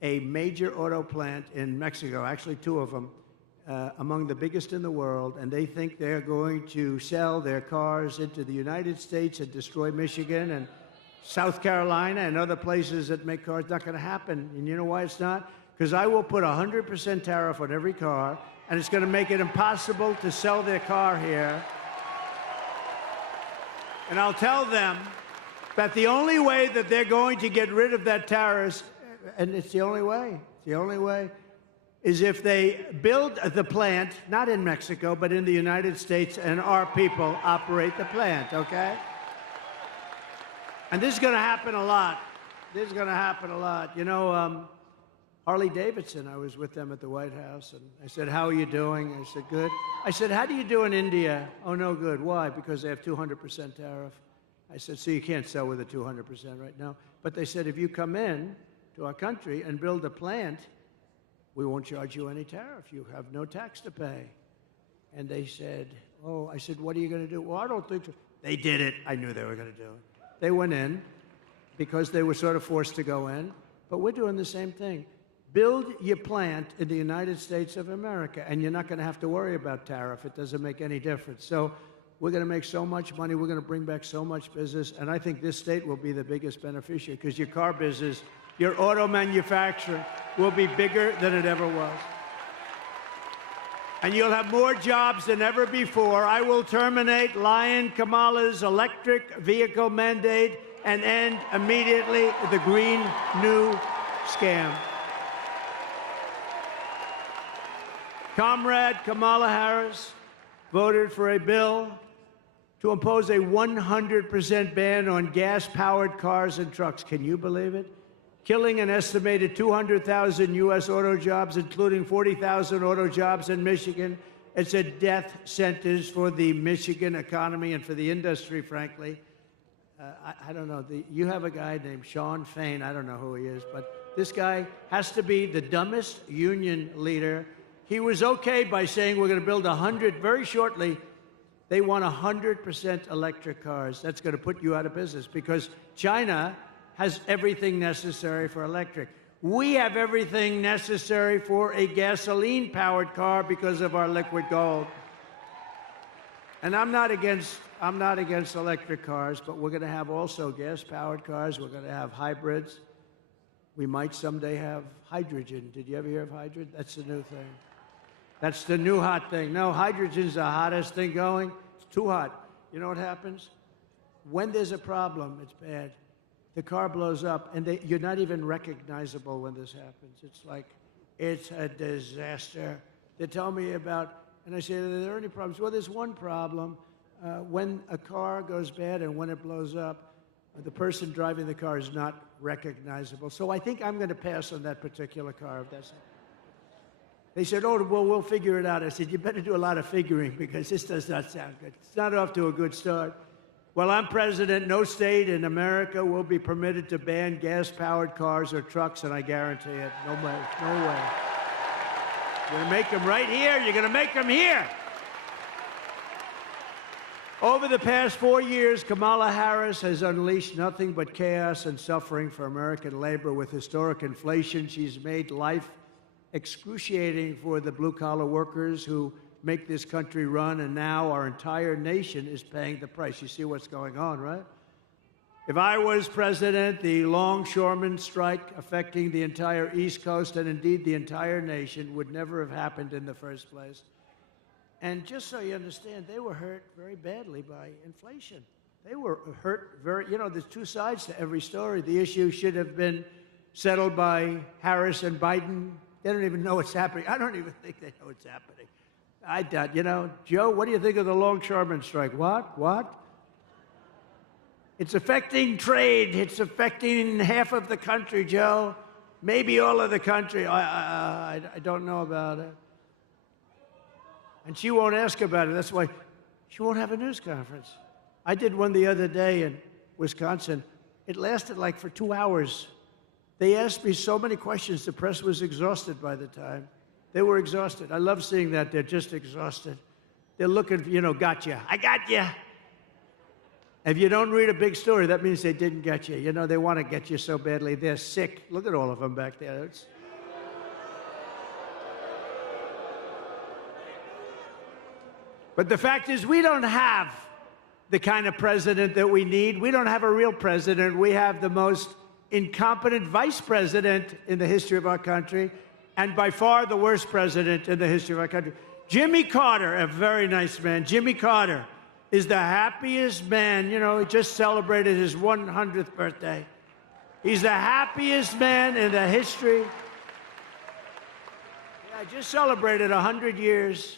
a major auto plant in Mexico, actually two of them, among the biggest in the world, and they think they're going to sell their cars into the United States and destroy Michigan and South Carolina and other places that make cars. Not going to happen. And you know why it's not? Because I will put 100% tariff on every car, and it's going to make it impossible to sell their car here. And I'll tell them that the only way that they're going to get rid of that tariff, and it's the only way, is if they build the plant, not in Mexico, but in the United States, and our people operate the plant, okay? And this is going to happen a lot. This is going to happen a lot. Harley Davidson, I was with them at the White House, and I said, how are you doing? I said, good. I said, how do you do in India? Oh, no good. Why? Because they have 200% tariff. I said, so you can't sell with a 200% right now. But they said, if you come in to our country and build a plant, we won't charge you any tariff. You have no tax to pay. And they said, oh, I said, what are you going to do? Well, I don't think so. They did it. I knew they were going to do it. They went in because they were sort of forced to go in. But we're doing the same thing. Build your plant in the United States of America, and you're not going to have to worry about tariff. It doesn't make any difference. So we're going to make so much money. We're going to bring back so much business. And I think this state will be the biggest beneficiary because your car business, your auto manufacturing will be bigger than it ever was. And you'll have more jobs than ever before. I will terminate Lion Kamala's electric vehicle mandate and end immediately the Green New Scam. Comrade Kamala Harris voted for a bill to impose a 100% ban on gas-powered cars and trucks. Can you believe it? Killing an estimated 200,000 U.S. auto jobs, including 40,000 auto jobs in Michigan. It's a death sentence for the Michigan economy and for the industry, frankly. I don't know. You have a guy named Sean Fain. I don't know who he is, but this guy has to be the dumbest union leader. He was okay by saying we're going to build 100 very shortly. They want 100% electric cars. That's going to put you out of business because China has everything necessary for electric. We have everything necessary for a gasoline-powered car because of our liquid gold. And I'm not against electric cars, but we're going to have also gas-powered cars. We're going to have hybrids. We might someday have hydrogen. Did you ever hear of hydrogen? That's the new thing. That's the new hot thing. No, hydrogen's the hottest thing going. It's too hot. You know what happens? When there's a problem, it's bad. The car blows up, and you're not even recognizable when this happens. It's like, it's a disaster. They tell me about, and I say, are there any problems? Well, there's one problem. When a car goes bad and when it blows up, the person driving the car is not recognizable. So I think I'm going to pass on that particular car. If that's. They said, oh, well, we'll figure it out. I said, you better do a lot of figuring because this does not sound good. It's not off to a good start. While I'm president, no state in America will be permitted to ban gas-powered cars or trucks, and I guarantee it. No way. No way. You're going to make them right here. You're going to make them here. Over the past 4 years, Kamala Harris has unleashed nothing but chaos and suffering for American labor. With historic inflation, she's made life excruciating for the blue-collar workers who make this country run, and now our entire nation is paying the price. You see what's going on, right? If I was president, the longshoremen strike affecting the entire East Coast and indeed the entire nation would never have happened in the first place. And just so you understand, they were hurt very badly by inflation. They were hurt very, there's two sides to every story. The issue should have been settled by Harris and Biden. They don't even know what's happening. I don't even think they know what's happening. I doubt, Joe, what do you think of the longshoremen strike? What? It's affecting trade. It's affecting half of the country, Joe. Maybe all of the country. I don't know about it. And she won't ask about it. That's why she won't have a news conference. I did one the other day in Wisconsin. It lasted like for 2 hours. They asked me so many questions, the press was exhausted by the time. They were exhausted. I love seeing that. They're just exhausted. They're looking, gotcha. I got you. If you don't read a big story, that means they didn't get you. They want to get you so badly. They're sick. Look at all of them back there. But the fact is, we don't have the kind of president that we need. We don't have a real president. We have the most incompetent vice president in the history of our country, and by far the worst president in the history of our country. Jimmy Carter, a very nice man. Jimmy Carter is the happiest man. He just celebrated his 100th birthday. He's the happiest man in the history. Yeah, just celebrated 100 years.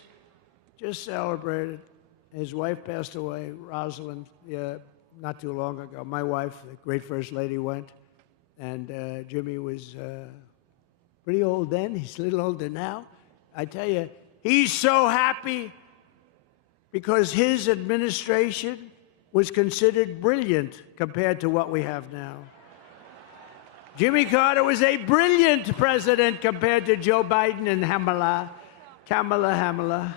Just celebrated. His wife passed away, Rosalind, not too long ago. My wife, the great First Lady, went. And Jimmy was pretty old then. He's a little older now. I tell you, he's so happy because his administration was considered brilliant compared to what we have now. Jimmy Carter was a brilliant president compared to Joe Biden and Kamala.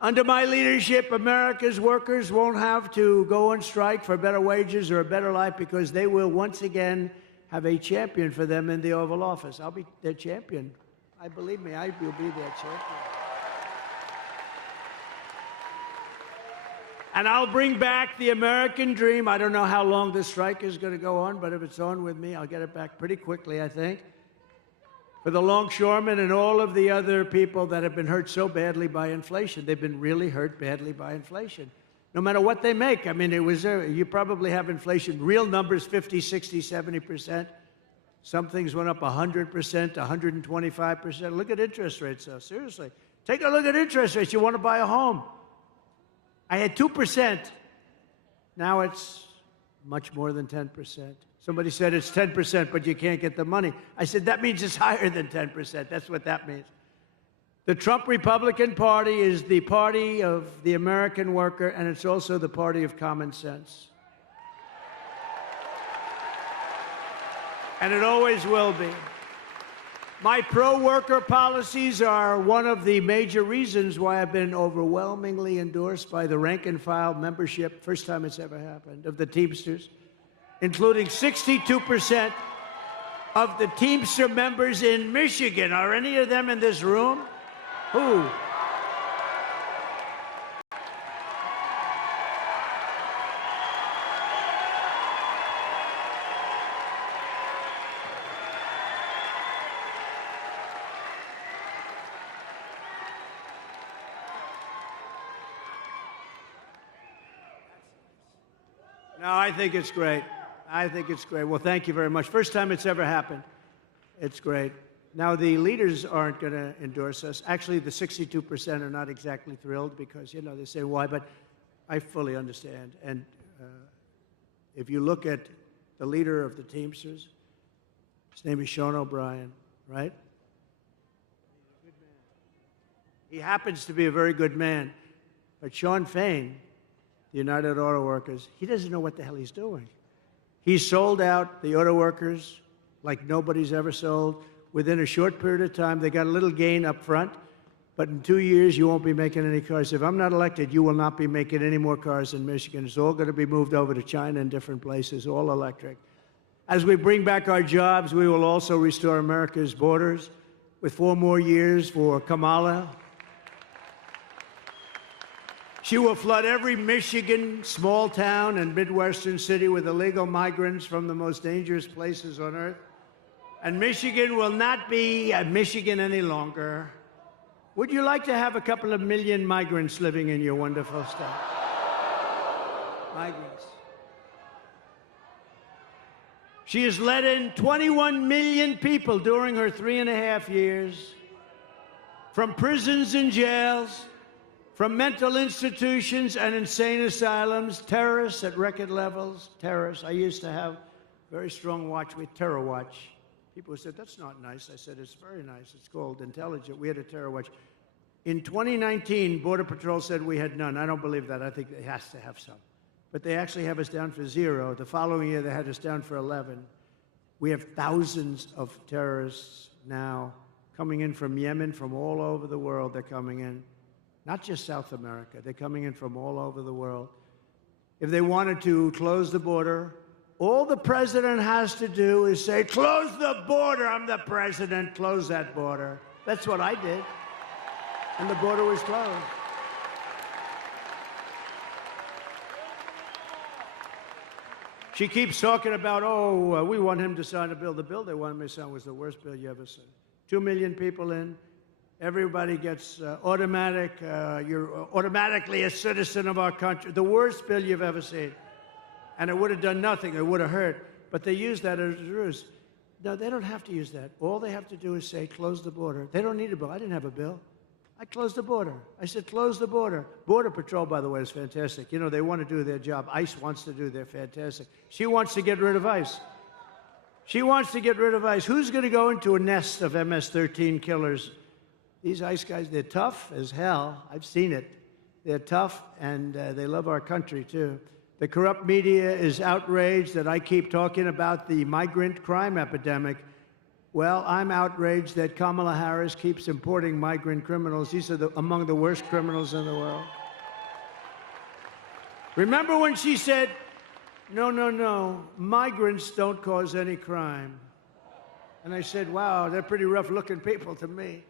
Under my leadership, America's workers won't have to go on strike for better wages or a better life because they will once again have a champion for them in the Oval Office. I'll be their champion. Believe me, I will be their champion. And I'll bring back the American dream. I don't know how long this strike is going to go on, but if it's on with me, I'll get it back pretty quickly, I think. For the longshoremen and all of the other people that have been hurt so badly by inflation. They've been really hurt badly by inflation. No matter what they make. I mean, you probably have inflation, real numbers, 50, 60, 70%. Some things went up 100%, 125%. Look at interest rates, though. Seriously. Take a look at interest rates. You want to buy a home. I had 2%. Now it's much more than 10%. Somebody said it's 10%, but you can't get the money. I said, that means it's higher than 10%. That's what that means. The Trump Republican Party is the party of the American worker, and it's also the party of common sense. And it always will be. My pro-worker policies are one of the major reasons why I've been overwhelmingly endorsed by the rank-and-file membership, first time it's ever happened, of the Teamsters, including 62% of the Teamster members in Michigan. Are any of them in this room? Who? No, I think it's great. I think it's great. Well, thank you very much. First time it's ever happened. It's great. Now, the leaders aren't going to endorse us. Actually, the 62% are not exactly thrilled because, you know, they say why, but I fully understand. And if you look at the leader of the Teamsters, his name is Sean O'Brien, right? He happens to be a very good man. But Sean Fain, the United Auto Workers, he doesn't know what the hell he's doing. He sold out the auto workers like nobody's ever sold. Within a short period of time, they got a little gain up front, but in 2 years, you won't be making any cars. If I'm not elected, you will not be making any more cars in Michigan. It's all going to be moved over to China and different places, all electric. As we bring back our jobs, we will also restore America's borders with 4 more years for Kamala. She will flood every Michigan small town and Midwestern city with illegal migrants from the most dangerous places on earth. And Michigan will not be Michigan any longer. Would you like to have a couple of million migrants living in your wonderful state? Migrants. She has let in 21 million people during her 3.5 years from prisons and jails, from mental institutions and insane asylums, terrorists at record levels, terrorists. I used to have a very strong watch with Terror Watch. People said, that's not nice. I said, it's very nice. It's called Intelligent. We had a Terror Watch. In 2019, Border Patrol said we had none. I don't believe that. I think it has to have some. But they actually have us down for 0. The following year, they had us down for 11. We have thousands of terrorists now coming in from Yemen, from all over the world. They're coming in. Not just South America. They're coming in from all over the world. If they wanted to close the border, all the president has to do is say, close the border. I'm the president. Close that border. That's what I did. And the border was closed. She keeps talking about, we want him to sign a bill. The bill they wanted me to sign was the worst bill you ever seen. 2 million people in. Everybody gets you're automatically a citizen of our country. The worst bill you've ever seen. And it would have done nothing. It would have hurt. But they use that as a ruse. No, they don't have to use that. All they have to do is say, close the border. They don't need a bill. I didn't have a bill. I closed the border. I said, close the border. Border Patrol, by the way, is fantastic. You know, they want to do their job. ICE wants to do their fantastic. She wants to get rid of ICE. She wants to get rid of ICE. Who's going to go into a nest of MS-13 killers? These ICE guys, they're tough as hell. I've seen it. They're tough, and they love our country, too. The corrupt media is outraged that I keep talking about the migrant crime epidemic. Well, I'm outraged that Kamala Harris keeps importing migrant criminals. These are among the worst criminals in the world. Remember when she said, no, migrants don't cause any crime. And I said, wow, they're pretty rough-looking people to me.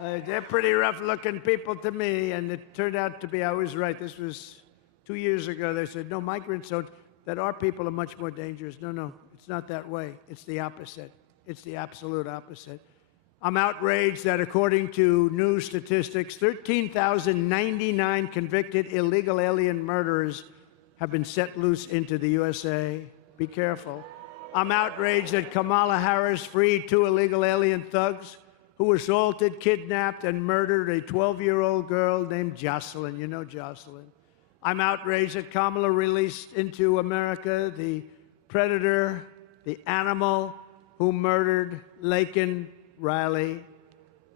They're pretty rough-looking people to me. And it turned out to be, I was right. This was 2 years ago. They said, no, migrants don't, that our people are much more dangerous. No, it's not that way. It's the opposite. It's the absolute opposite. I'm outraged that according to new statistics, 13,099 convicted illegal alien murderers have been set loose into the USA. Be careful. I'm outraged that Kamala Harris freed 2 illegal alien thugs who assaulted, kidnapped, and murdered a 12-year-old girl named Jocelyn. You know Jocelyn. I'm outraged that Kamala released into America the predator, the animal who murdered Laken Riley.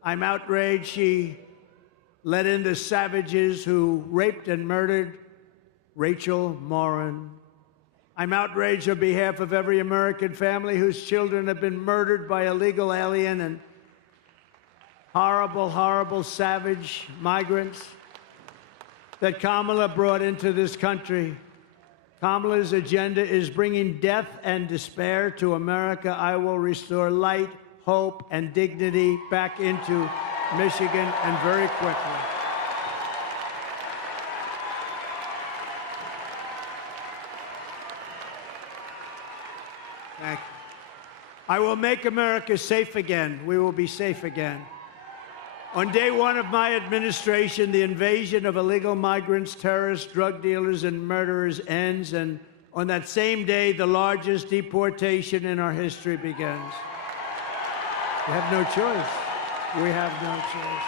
I'm outraged she let in the savages who raped and murdered Rachel Morin. I'm outraged on behalf of every American family whose children have been murdered by illegal alien and horrible, horrible, savage migrants that Kamala brought into this country. Kamala's agenda is bringing death and despair to America. I will restore light, hope, and dignity back into Michigan, and very quickly. Thank you. I will make America safe again. We will be safe again. On day one of my administration, the invasion of illegal migrants, terrorists, drug dealers, and murderers ends, and on that same day, the largest deportation in our history begins. We have no choice. We have no choice.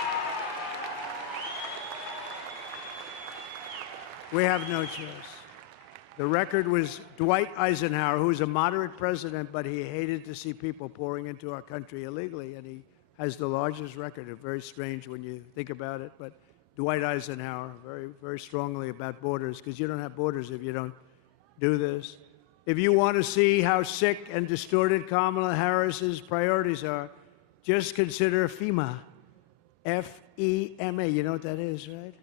We have no choice. The record was Dwight Eisenhower, who was a moderate president, but he hated to see people pouring into our country illegally, and he has the largest record. It's very strange when you think about it, but Dwight Eisenhower, very, very strongly about borders, because you don't have borders if you don't do this. If you want to see how sick and distorted Kamala Harris's priorities are, just consider FEMA, F-E-M-A. You know what that is, right?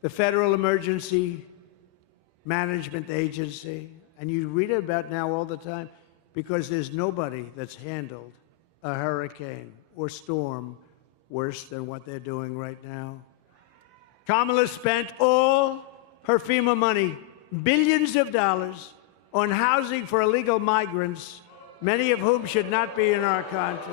The Federal Emergency Management Agency. And you read about now all the time because there's nobody that's handled a hurricane or storm worse than what they're doing right now. Kamala spent all her FEMA money, billions of dollars, on housing for illegal migrants, many of whom should not be in our country,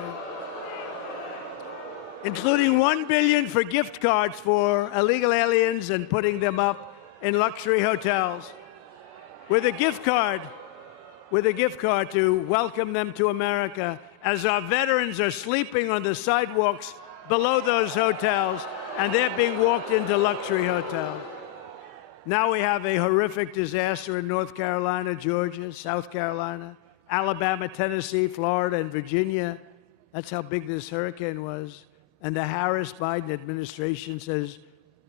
including $1 billion for gift cards for illegal aliens and putting them up in luxury hotels with a gift card to welcome them to America as our veterans are sleeping on the sidewalks below those hotels and they're being walked into luxury hotels. Now we have a horrific disaster in North Carolina, Georgia, South Carolina, Alabama, Tennessee, Florida, and Virginia. That's how big this hurricane was. And the Harris-Biden administration says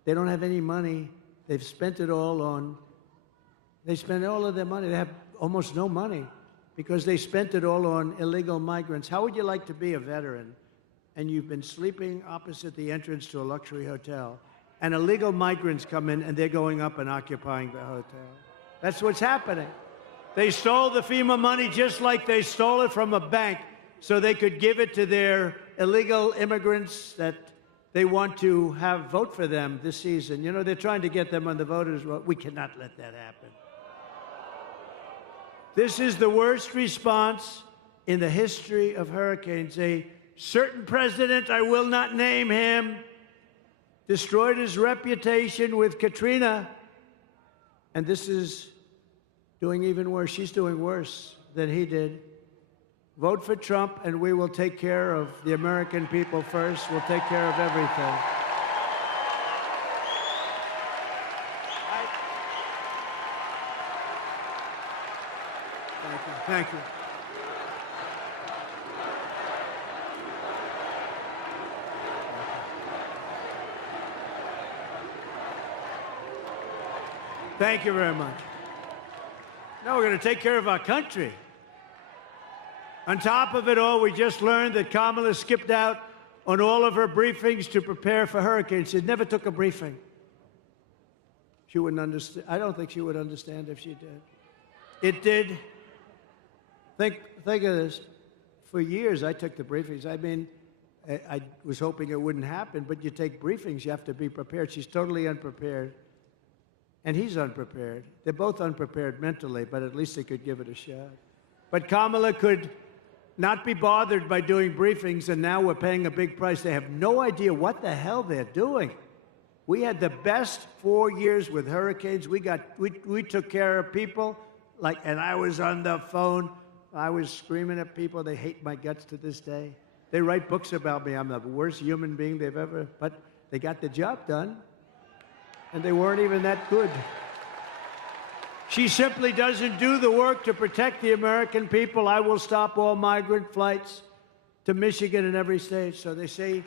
they don't have any money. They've spent it all on, they spent all of their money. They have almost no money because they spent it all on illegal migrants. How would you like to be a veteran and you've been sleeping opposite the entrance to a luxury hotel and illegal migrants come in and they're going up and occupying the hotel? That's what's happening. They stole the FEMA money just like they stole it from a bank so they could give it to their illegal immigrants that they want to have vote for them this season. You know, they're trying to get them on the voters' roll. We cannot let that happen. This is the worst response in the history of hurricanes. A certain president, I will not name him, destroyed his reputation with Katrina, and this is doing even worse. She's doing worse than he did. Vote for Trump, and we will take care of the American people first. We'll take care of everything. Thank you. Thank you. Thank you very much. Now we're going to take care of our country. On top of it all, we just learned that Kamala skipped out on all of her briefings to prepare for hurricanes. She never took a briefing. She wouldn't understand. I don't think she would understand if she did. It did. Think of this. For years, I took the briefings. I mean, I was hoping it wouldn't happen, but you take briefings, you have to be prepared. She's totally unprepared. And he's unprepared. They're both unprepared mentally, but at least they could give it a shot. But Kamala could not be bothered by doing briefings, and now we're paying a big price. They have no idea what the hell they're doing. We had the best 4 years with hurricanes. We took care of people, and I was on the phone. I was screaming at people. They hate my guts to this day. They write books about me. I'm the worst human being they've ever, but they got the job done, and they weren't even that good. She simply doesn't do the work to protect the American people. I will stop all migrant flights to Michigan and every state. So they say,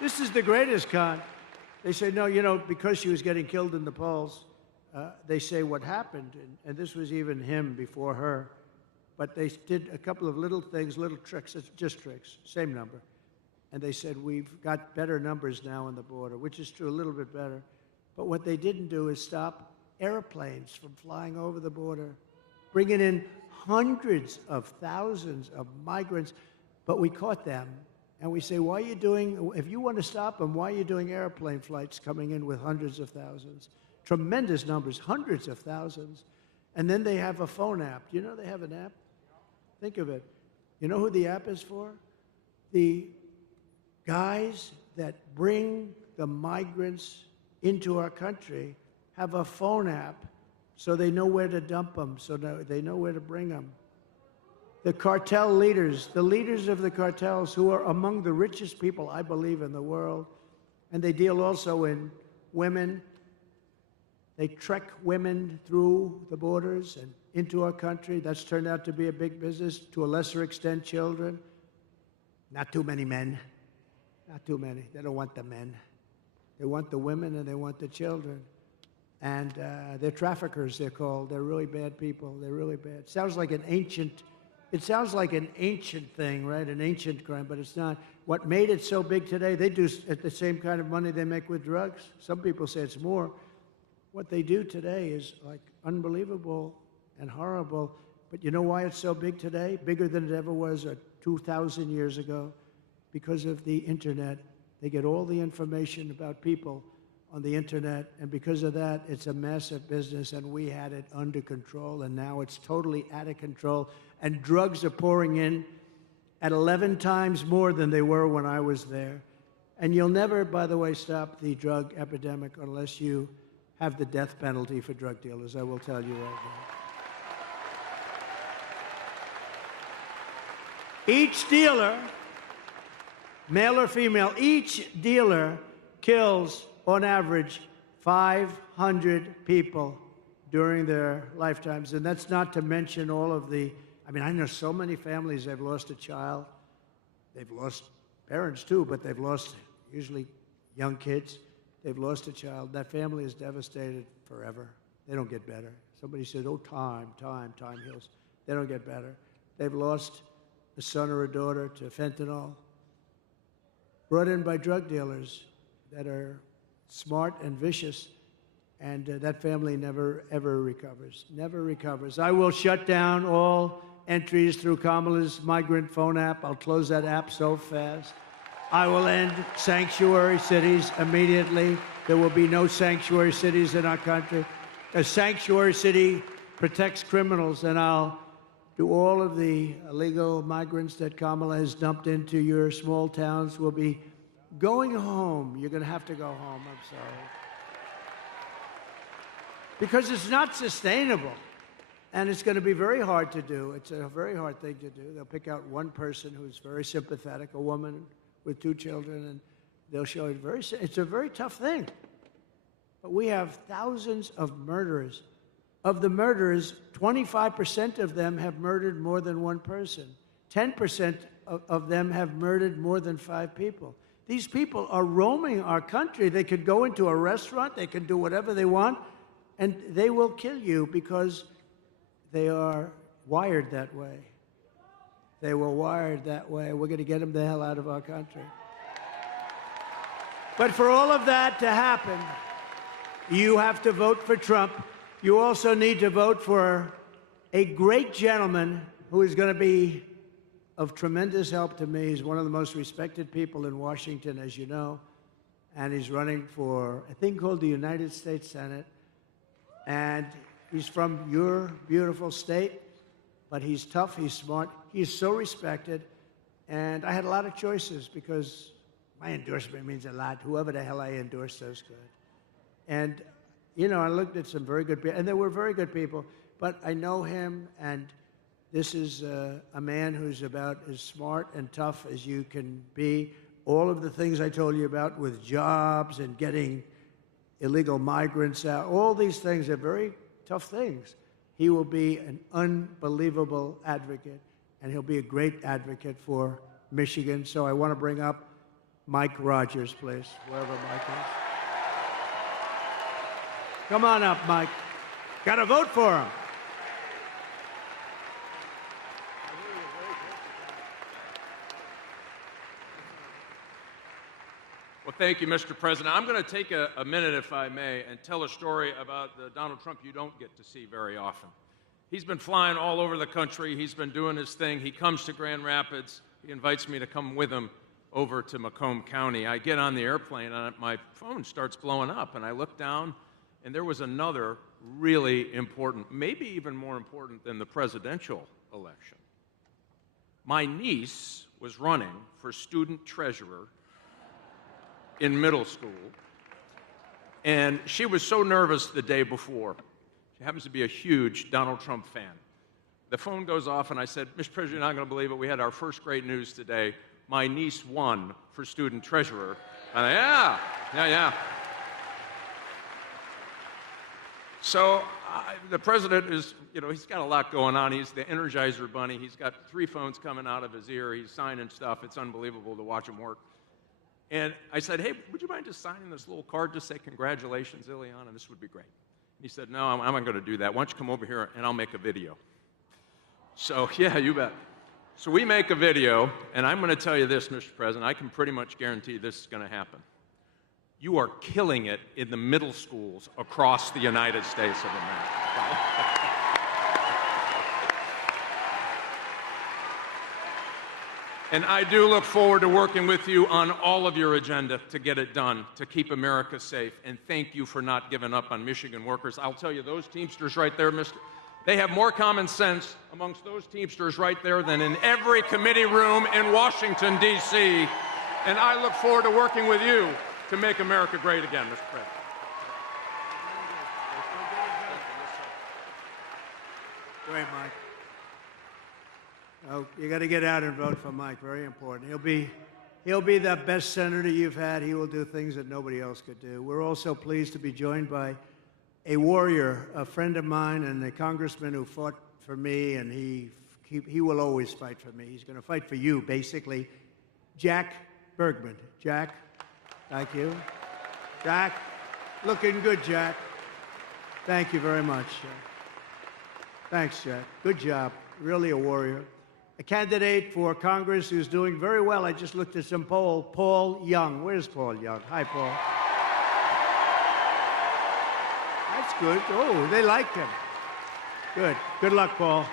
this is the greatest con. They say, no, because she was getting killed in the polls, they say what happened, and this was even him before her, but they did a couple of little things, little tricks, it's just tricks, same number. And they said, we've got better numbers now on the border, which is true, a little bit better. But what they didn't do is stop airplanes from flying over the border, bringing in hundreds of thousands of migrants. But we caught them, and we say, why are you doing, if you want to stop them, why are you doing airplane flights coming in with hundreds of thousands? Tremendous numbers, hundreds of thousands. And then they have a phone app. Do you know they have an app? Think of it. You know who the app is for? The guys that bring the migrants into our country have a phone app so they know where to dump them, so they know where to bring them. The cartel leaders, the leaders of the cartels who are among the richest people, I believe, in the world, and they deal also in women. They trek women through the borders and into our country. That's turned out to be a big business, to a lesser extent, children. Not too many men. Not too many. They don't want the men. They want the women and they want the children. And they're traffickers, they're called. They're really bad people. They're really bad. It sounds like an ancient thing, right? An ancient crime, but it's not. What made it so big today, they do at the same kind of money they make with drugs. Some people say it's more. What they do today is like unbelievable and horrible. But you know why it's so big today? Bigger than it ever was 2,000 years ago? Because of the internet. They get all the information about people on the internet, and because of that, it's a massive business, and we had it under control, and now it's totally out of control, and drugs are pouring in at 11 times more than they were when I was there. And you'll never, by the way, stop the drug epidemic unless you have the death penalty for drug dealers, I will tell you right now. Each dealer, male or female, each dealer kills, on average, 500 people during their lifetimes. And that's not to mention all of the, I mean, I know so many families, they've lost a child. They've lost parents too, but they've lost usually young kids. They've lost a child. That family is devastated forever. They don't get better. Somebody said, oh, time heals. They don't get better. They've lost a son or a daughter to fentanyl, brought in by drug dealers that are smart and vicious, and that family never, ever recovers. Never recovers. I will shut down all entries through Kamala's Migrant phone app. I'll close that app so fast. I will end sanctuary cities immediately. There will be no sanctuary cities in our country. A sanctuary city protects criminals, and I'll do all of the illegal migrants that Kamala has dumped into your small towns will be going home. You're going to have to go home. I'm sorry. Because it's not sustainable. And it's going to be very hard to do. It's a very hard thing to do. They'll pick out one person who's very sympathetic, a woman with 2 children, and they'll show it it's a very tough thing. But we have thousands of murderers. Of the murderers, 25% of them have murdered more than one person. 10% of them have murdered more than 5 people. These people are roaming our country. They could go into a restaurant, they can do whatever they want, and they will kill you because they are wired that way. They were wired that way. We're going to get them the hell out of our country. But for all of that to happen, you have to vote for Trump. You also need to vote for a great gentleman who is going to be of tremendous help to me. He's one of the most respected people in Washington, as you know, and he's running for a thing called the United States Senate. And he's from your beautiful state, but he's tough, he's smart, he's so respected. And I had a lot of choices because my endorsement means a lot. Whoever the hell I endorse does good. And, you know, I looked at some very good people, and there were very good people, but I know him, and this is a man who's about as smart and tough as you can be. All of the things I told you about with jobs and getting illegal migrants out, all these things are very tough things. He will be an unbelievable advocate, and he'll be a great advocate for Michigan. So I want to bring up Mike Rogers, please, wherever Mike is. Come on up, Mike. Got to vote for him. Well, thank you, Mr. President. I'm going to take a minute, if I may, and tell a story about Donald Trump you don't get to see very often. He's been flying all over the country. He's been doing his thing. He comes to Grand Rapids. He invites me to come with him over to Macomb County. I get on the airplane, and my phone starts blowing up, and I look down, and there was another really important, maybe even more important than the presidential election. My niece was running for student treasurer in middle school, and she was so nervous the day before. She happens to be a huge Donald Trump fan. The phone goes off, and I said, Mr. President, you're not going to believe it. We had our first great news today. My niece won for student treasurer. And yeah. So the president is, he's got a lot going on. He's the Energizer Bunny. He's got 3 phones coming out of his ear. He's signing stuff. It's unbelievable to watch him work. And I said, hey, would you mind just signing this little card to say congratulations, Ileana? This would be great. And he said, no, I'm not going to do that. Why don't you come over here and I'll make a video. So, yeah, you bet. So we make a video, and I'm going to tell you this, Mr. President. I can pretty much guarantee this is going to happen. You are killing it in the middle schools across the United States of America. And I do look forward to working with you on all of your agenda to get it done, to keep America safe. And thank you for not giving up on Michigan workers. I'll tell you, those Teamsters right there, they have more common sense amongst those Teamsters right there than in every committee room in Washington, D.C. And I look forward to working with you to make America great again, Mr. President. Great, Mike. Oh, you got to get out and vote for Mike. Very important. He'll be the best senator you've had. He will do things that nobody else could do. We're also pleased to be joined by a warrior, a friend of mine, and a congressman who fought for me, and he will always fight for me. He's going to fight for you, basically. Jack Bergman. Jack, thank you. Jack, looking good, Jack. Thank you very much. Thanks, Jack. Good job. Really a warrior. A candidate for Congress who's doing very well. I just looked at some poll. Paul Young. Where's Paul Young? Hi, Paul. That's good. Oh, they liked him. Good. Good luck, Paul.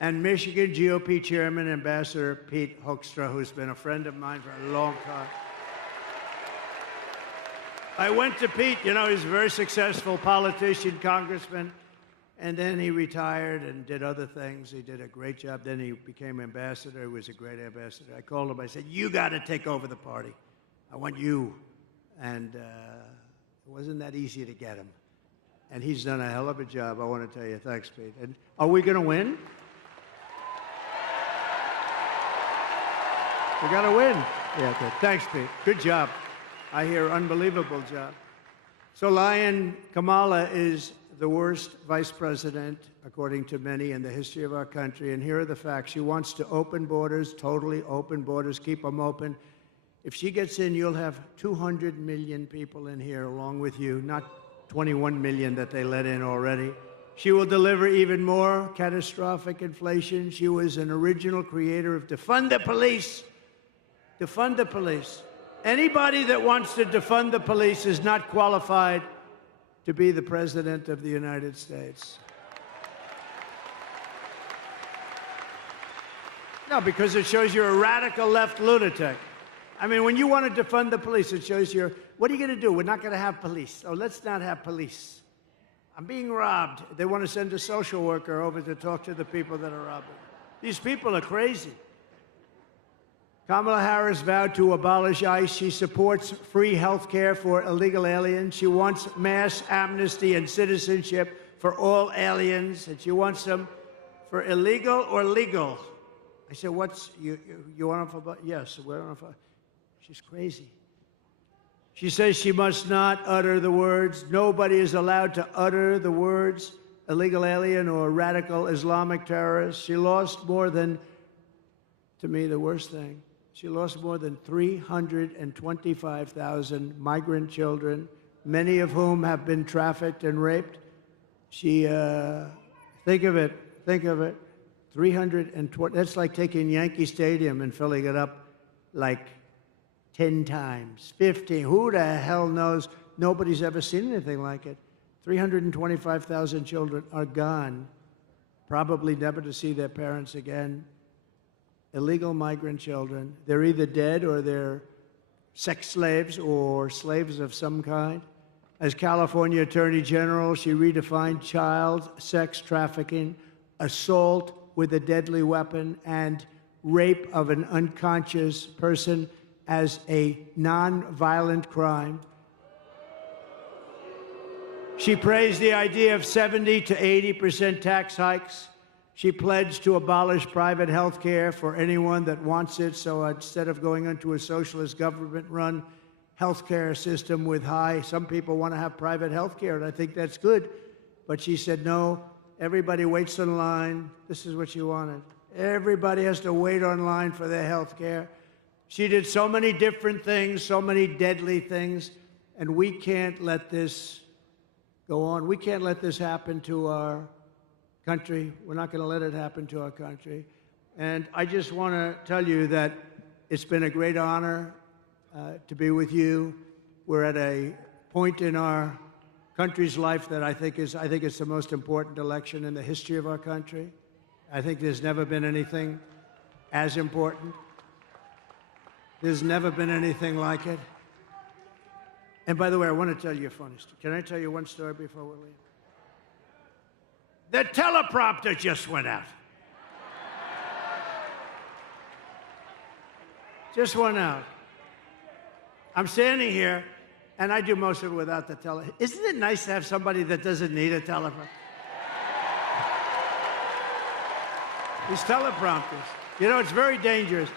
And Michigan GOP Chairman, Ambassador Pete Hoekstra, who's been a friend of mine for a long time. I went to Pete. He's a very successful politician, congressman. And then he retired and did other things. He did a great job. Then he became ambassador. He was a great ambassador. I called him. I said, you got to take over the party. I want you. And it wasn't that easy to get him. And he's done a hell of a job. I want to tell you. Thanks, Pete. And are we going to win? We got to win. Yeah, good. Thanks, Pete. Good job. I hear unbelievable job. So Kamala is the worst vice president, according to many, in the history of our country. And here are the facts. She wants to open borders, totally open borders, keep them open. If she gets in, you'll have 200 million people in here along with you, not 21 million that they let in already. She will deliver even more catastrophic inflation. She was an original creator of defund the police. Defund the police. Anybody that wants to defund the police is not qualified to be the President of the United States. No, because it shows you're a radical left lunatic. I mean, when you want to defund the police, it shows what are you going to do? We're not going to have police. Oh, let's not have police. I'm being robbed. They want to send a social worker over to talk to the people that are robbing. These people are crazy. Kamala Harris vowed to abolish ICE. She supports free health care for illegal aliens. She wants mass amnesty and citizenship for all aliens. And she wants them for illegal or legal. I said, you want them for, yes, we're on for, she's crazy. She says she must not utter the words. Nobody is allowed to utter the words illegal alien or radical Islamic terrorist. She lost more than, to me, the worst thing. She lost more than 325,000 migrant children many of whom have been trafficked and raped. She, think of it, 320, that's like taking Yankee Stadium and filling it up like 10 times, 15. Who the hell knows? Nobody's ever seen anything like it. 325,000 children are gone, probably never to see their parents again. Illegal migrant children. They're either dead or they're sex slaves or slaves of some kind. As California Attorney General, she redefined child sex trafficking, assault with a deadly weapon, and rape of an unconscious person as a non-violent crime. She praised the idea of 70 to 80% tax hikes. She pledged to abolish private health care for anyone that wants it, so instead of going into a socialist government-run health care system with some people want to have private health care, and I think that's good. But she said, no, everybody waits in line. This is what she wanted. Everybody has to wait online for their health care. She did so many different things, so many deadly things, and we can't let this go on. We can't let this happen to our country. We're not going to let it happen to our country. And I just want to tell you that it's been a great honor to be with you. We're at a point in our country's life that I think it's the most important election in the history of our country. I think there's never been anything as important. There's never been anything like it. And by the way, I want to tell you a funny story. Can I tell you one story before we leave? The teleprompter just went out. Just went out. I'm standing here, and I do most of it without the teleprompter. Isn't it nice to have somebody that doesn't need a teleprompter? These teleprompters. You know, it's very dangerous.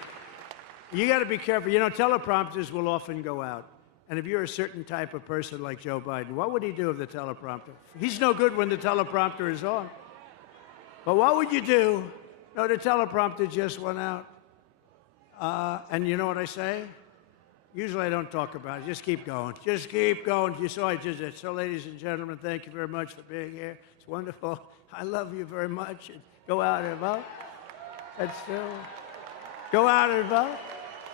You got to be careful. You know, teleprompters will often go out. And if you're a certain type of person like Joe Biden, what would he do with the teleprompter? He's no good when the teleprompter is on. But what would you do? No, the teleprompter just went out. And you know what I say? Usually I don't talk about it. Just keep going. Just keep going. You saw I just did. So, ladies and gentlemen, thank you very much for being here. It's wonderful. I love you very much. And go out and vote. Go out and vote.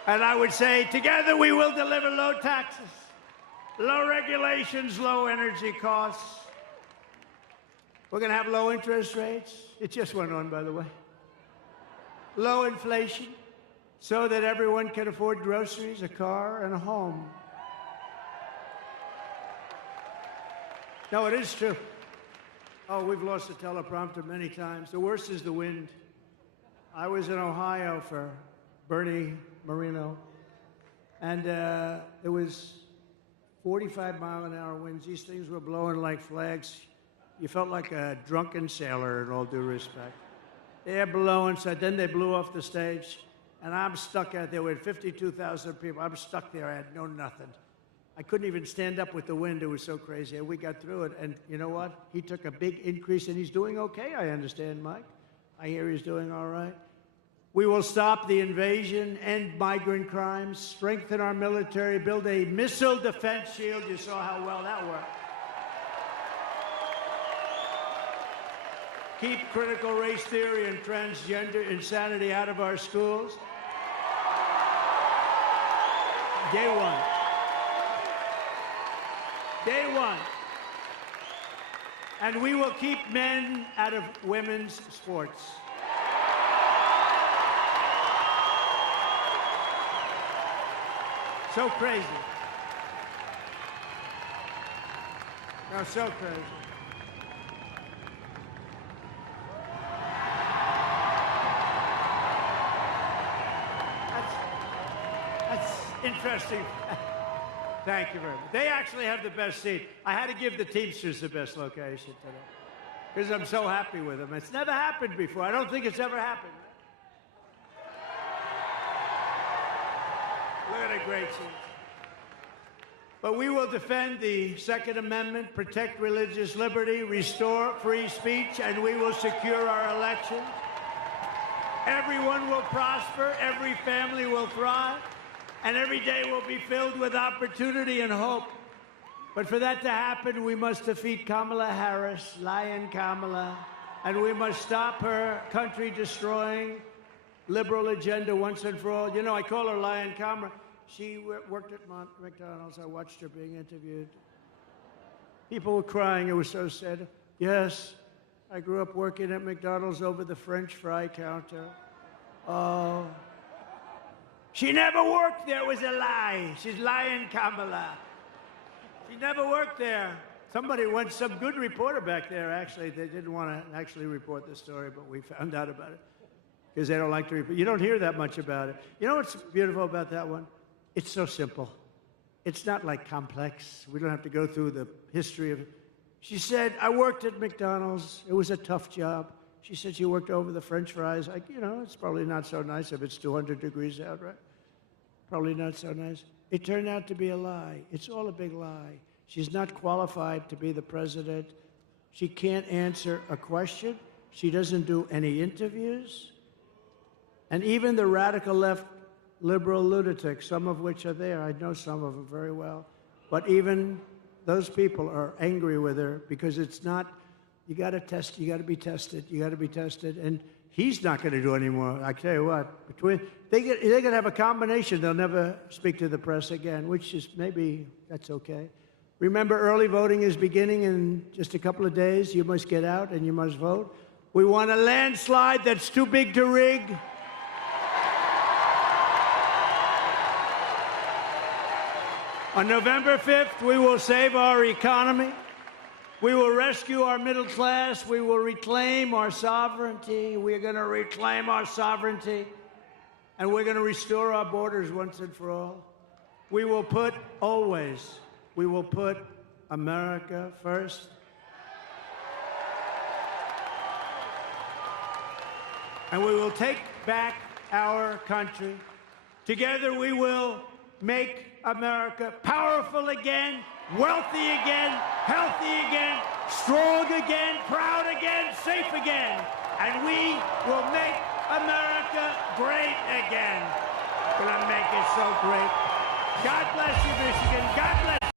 And I would say, together we will deliver low taxes, low regulations, low energy costs. We're going to have low interest rates. It just went on, by the way. Low inflation, so that everyone can afford groceries, a car, and a home. No, it is true. Oh, we've lost the teleprompter many times. The worst is the wind. I was in Ohio for Bernie Moreno, and there was 45-mile-an-hour winds. These things were blowing like flags. You felt like a drunken sailor, in all due respect. They're blowing, so then they blew off the stage, and I'm stuck out there with 52,000 people. I'm stuck there. I had no nothing. I couldn't even stand up with the wind. It was so crazy. And we got through it, and you know what? He took a big increase, and he's doing okay, I understand, Mike. I hear he's doing all right. We will stop the invasion, end migrant crimes, strengthen our military, build a missile defense shield. You saw how well that worked. Keep critical race theory and transgender insanity out of our schools. Day one. Day one. And we will keep men out of women's sports. So crazy. No, so crazy. That's interesting. Thank you very much. They actually have the best seat. I had to give the Teamsters the best location today because I'm so happy with them. It's never happened before. I don't think it's ever happened. Look at a great seat. But we will defend the Second Amendment, protect religious liberty, restore free speech, and we will secure our elections. Everyone will prosper, every family will thrive, and every day will be filled with opportunity and hope. But for that to happen, we must defeat Kamala Harris, Lion Kamala, and we must stop her country-destroying liberal agenda once and for all. You know, I call her Lion Kamala. She worked at McDonald's. I watched her being interviewed. People were crying. It was so sad. Yes, I grew up working at McDonald's over the French fry counter. Oh. She never worked there. It was a lie. She's Lion Kamala. She never worked there. Somebody went, some good reporter back there, actually. They didn't want to actually report the story, but we found out about it because they don't like to report. You don't hear that much about it. You know what's beautiful about that one? It's so simple. It's not like complex. We don't have to go through the history of it. She said, I worked at McDonald's. It was a tough job. She said she worked over the French fries. It's probably not so nice if it's 200 degrees out, right? Probably not so nice. It turned out to be a lie. It's all a big lie. She's not qualified to be the president. She can't answer a question. She doesn't do any interviews. And even the radical left liberal lunatics, some of which are there, I know some of them very well, but even those people are angry with her because it's not, you got to test, you got to be tested, you got to be tested, and he's not going to do any more. I tell you what, they're going to have a combination. They'll never speak to the press again, which is maybe that's okay. Remember, early voting is beginning in just a couple of days. You must get out and you must vote. We want a landslide that's too big to rig. On November 5th, we will save our economy. We will rescue our middle class. We will reclaim our sovereignty. We're going to reclaim our sovereignty. And we're going to restore our borders once and for all. We will put America first. And we will take back our country. Together we will make America powerful again, wealthy again, healthy again, strong again, proud again, safe again. And we will make America great again. We're going to make it so great. God bless you, Michigan. God bless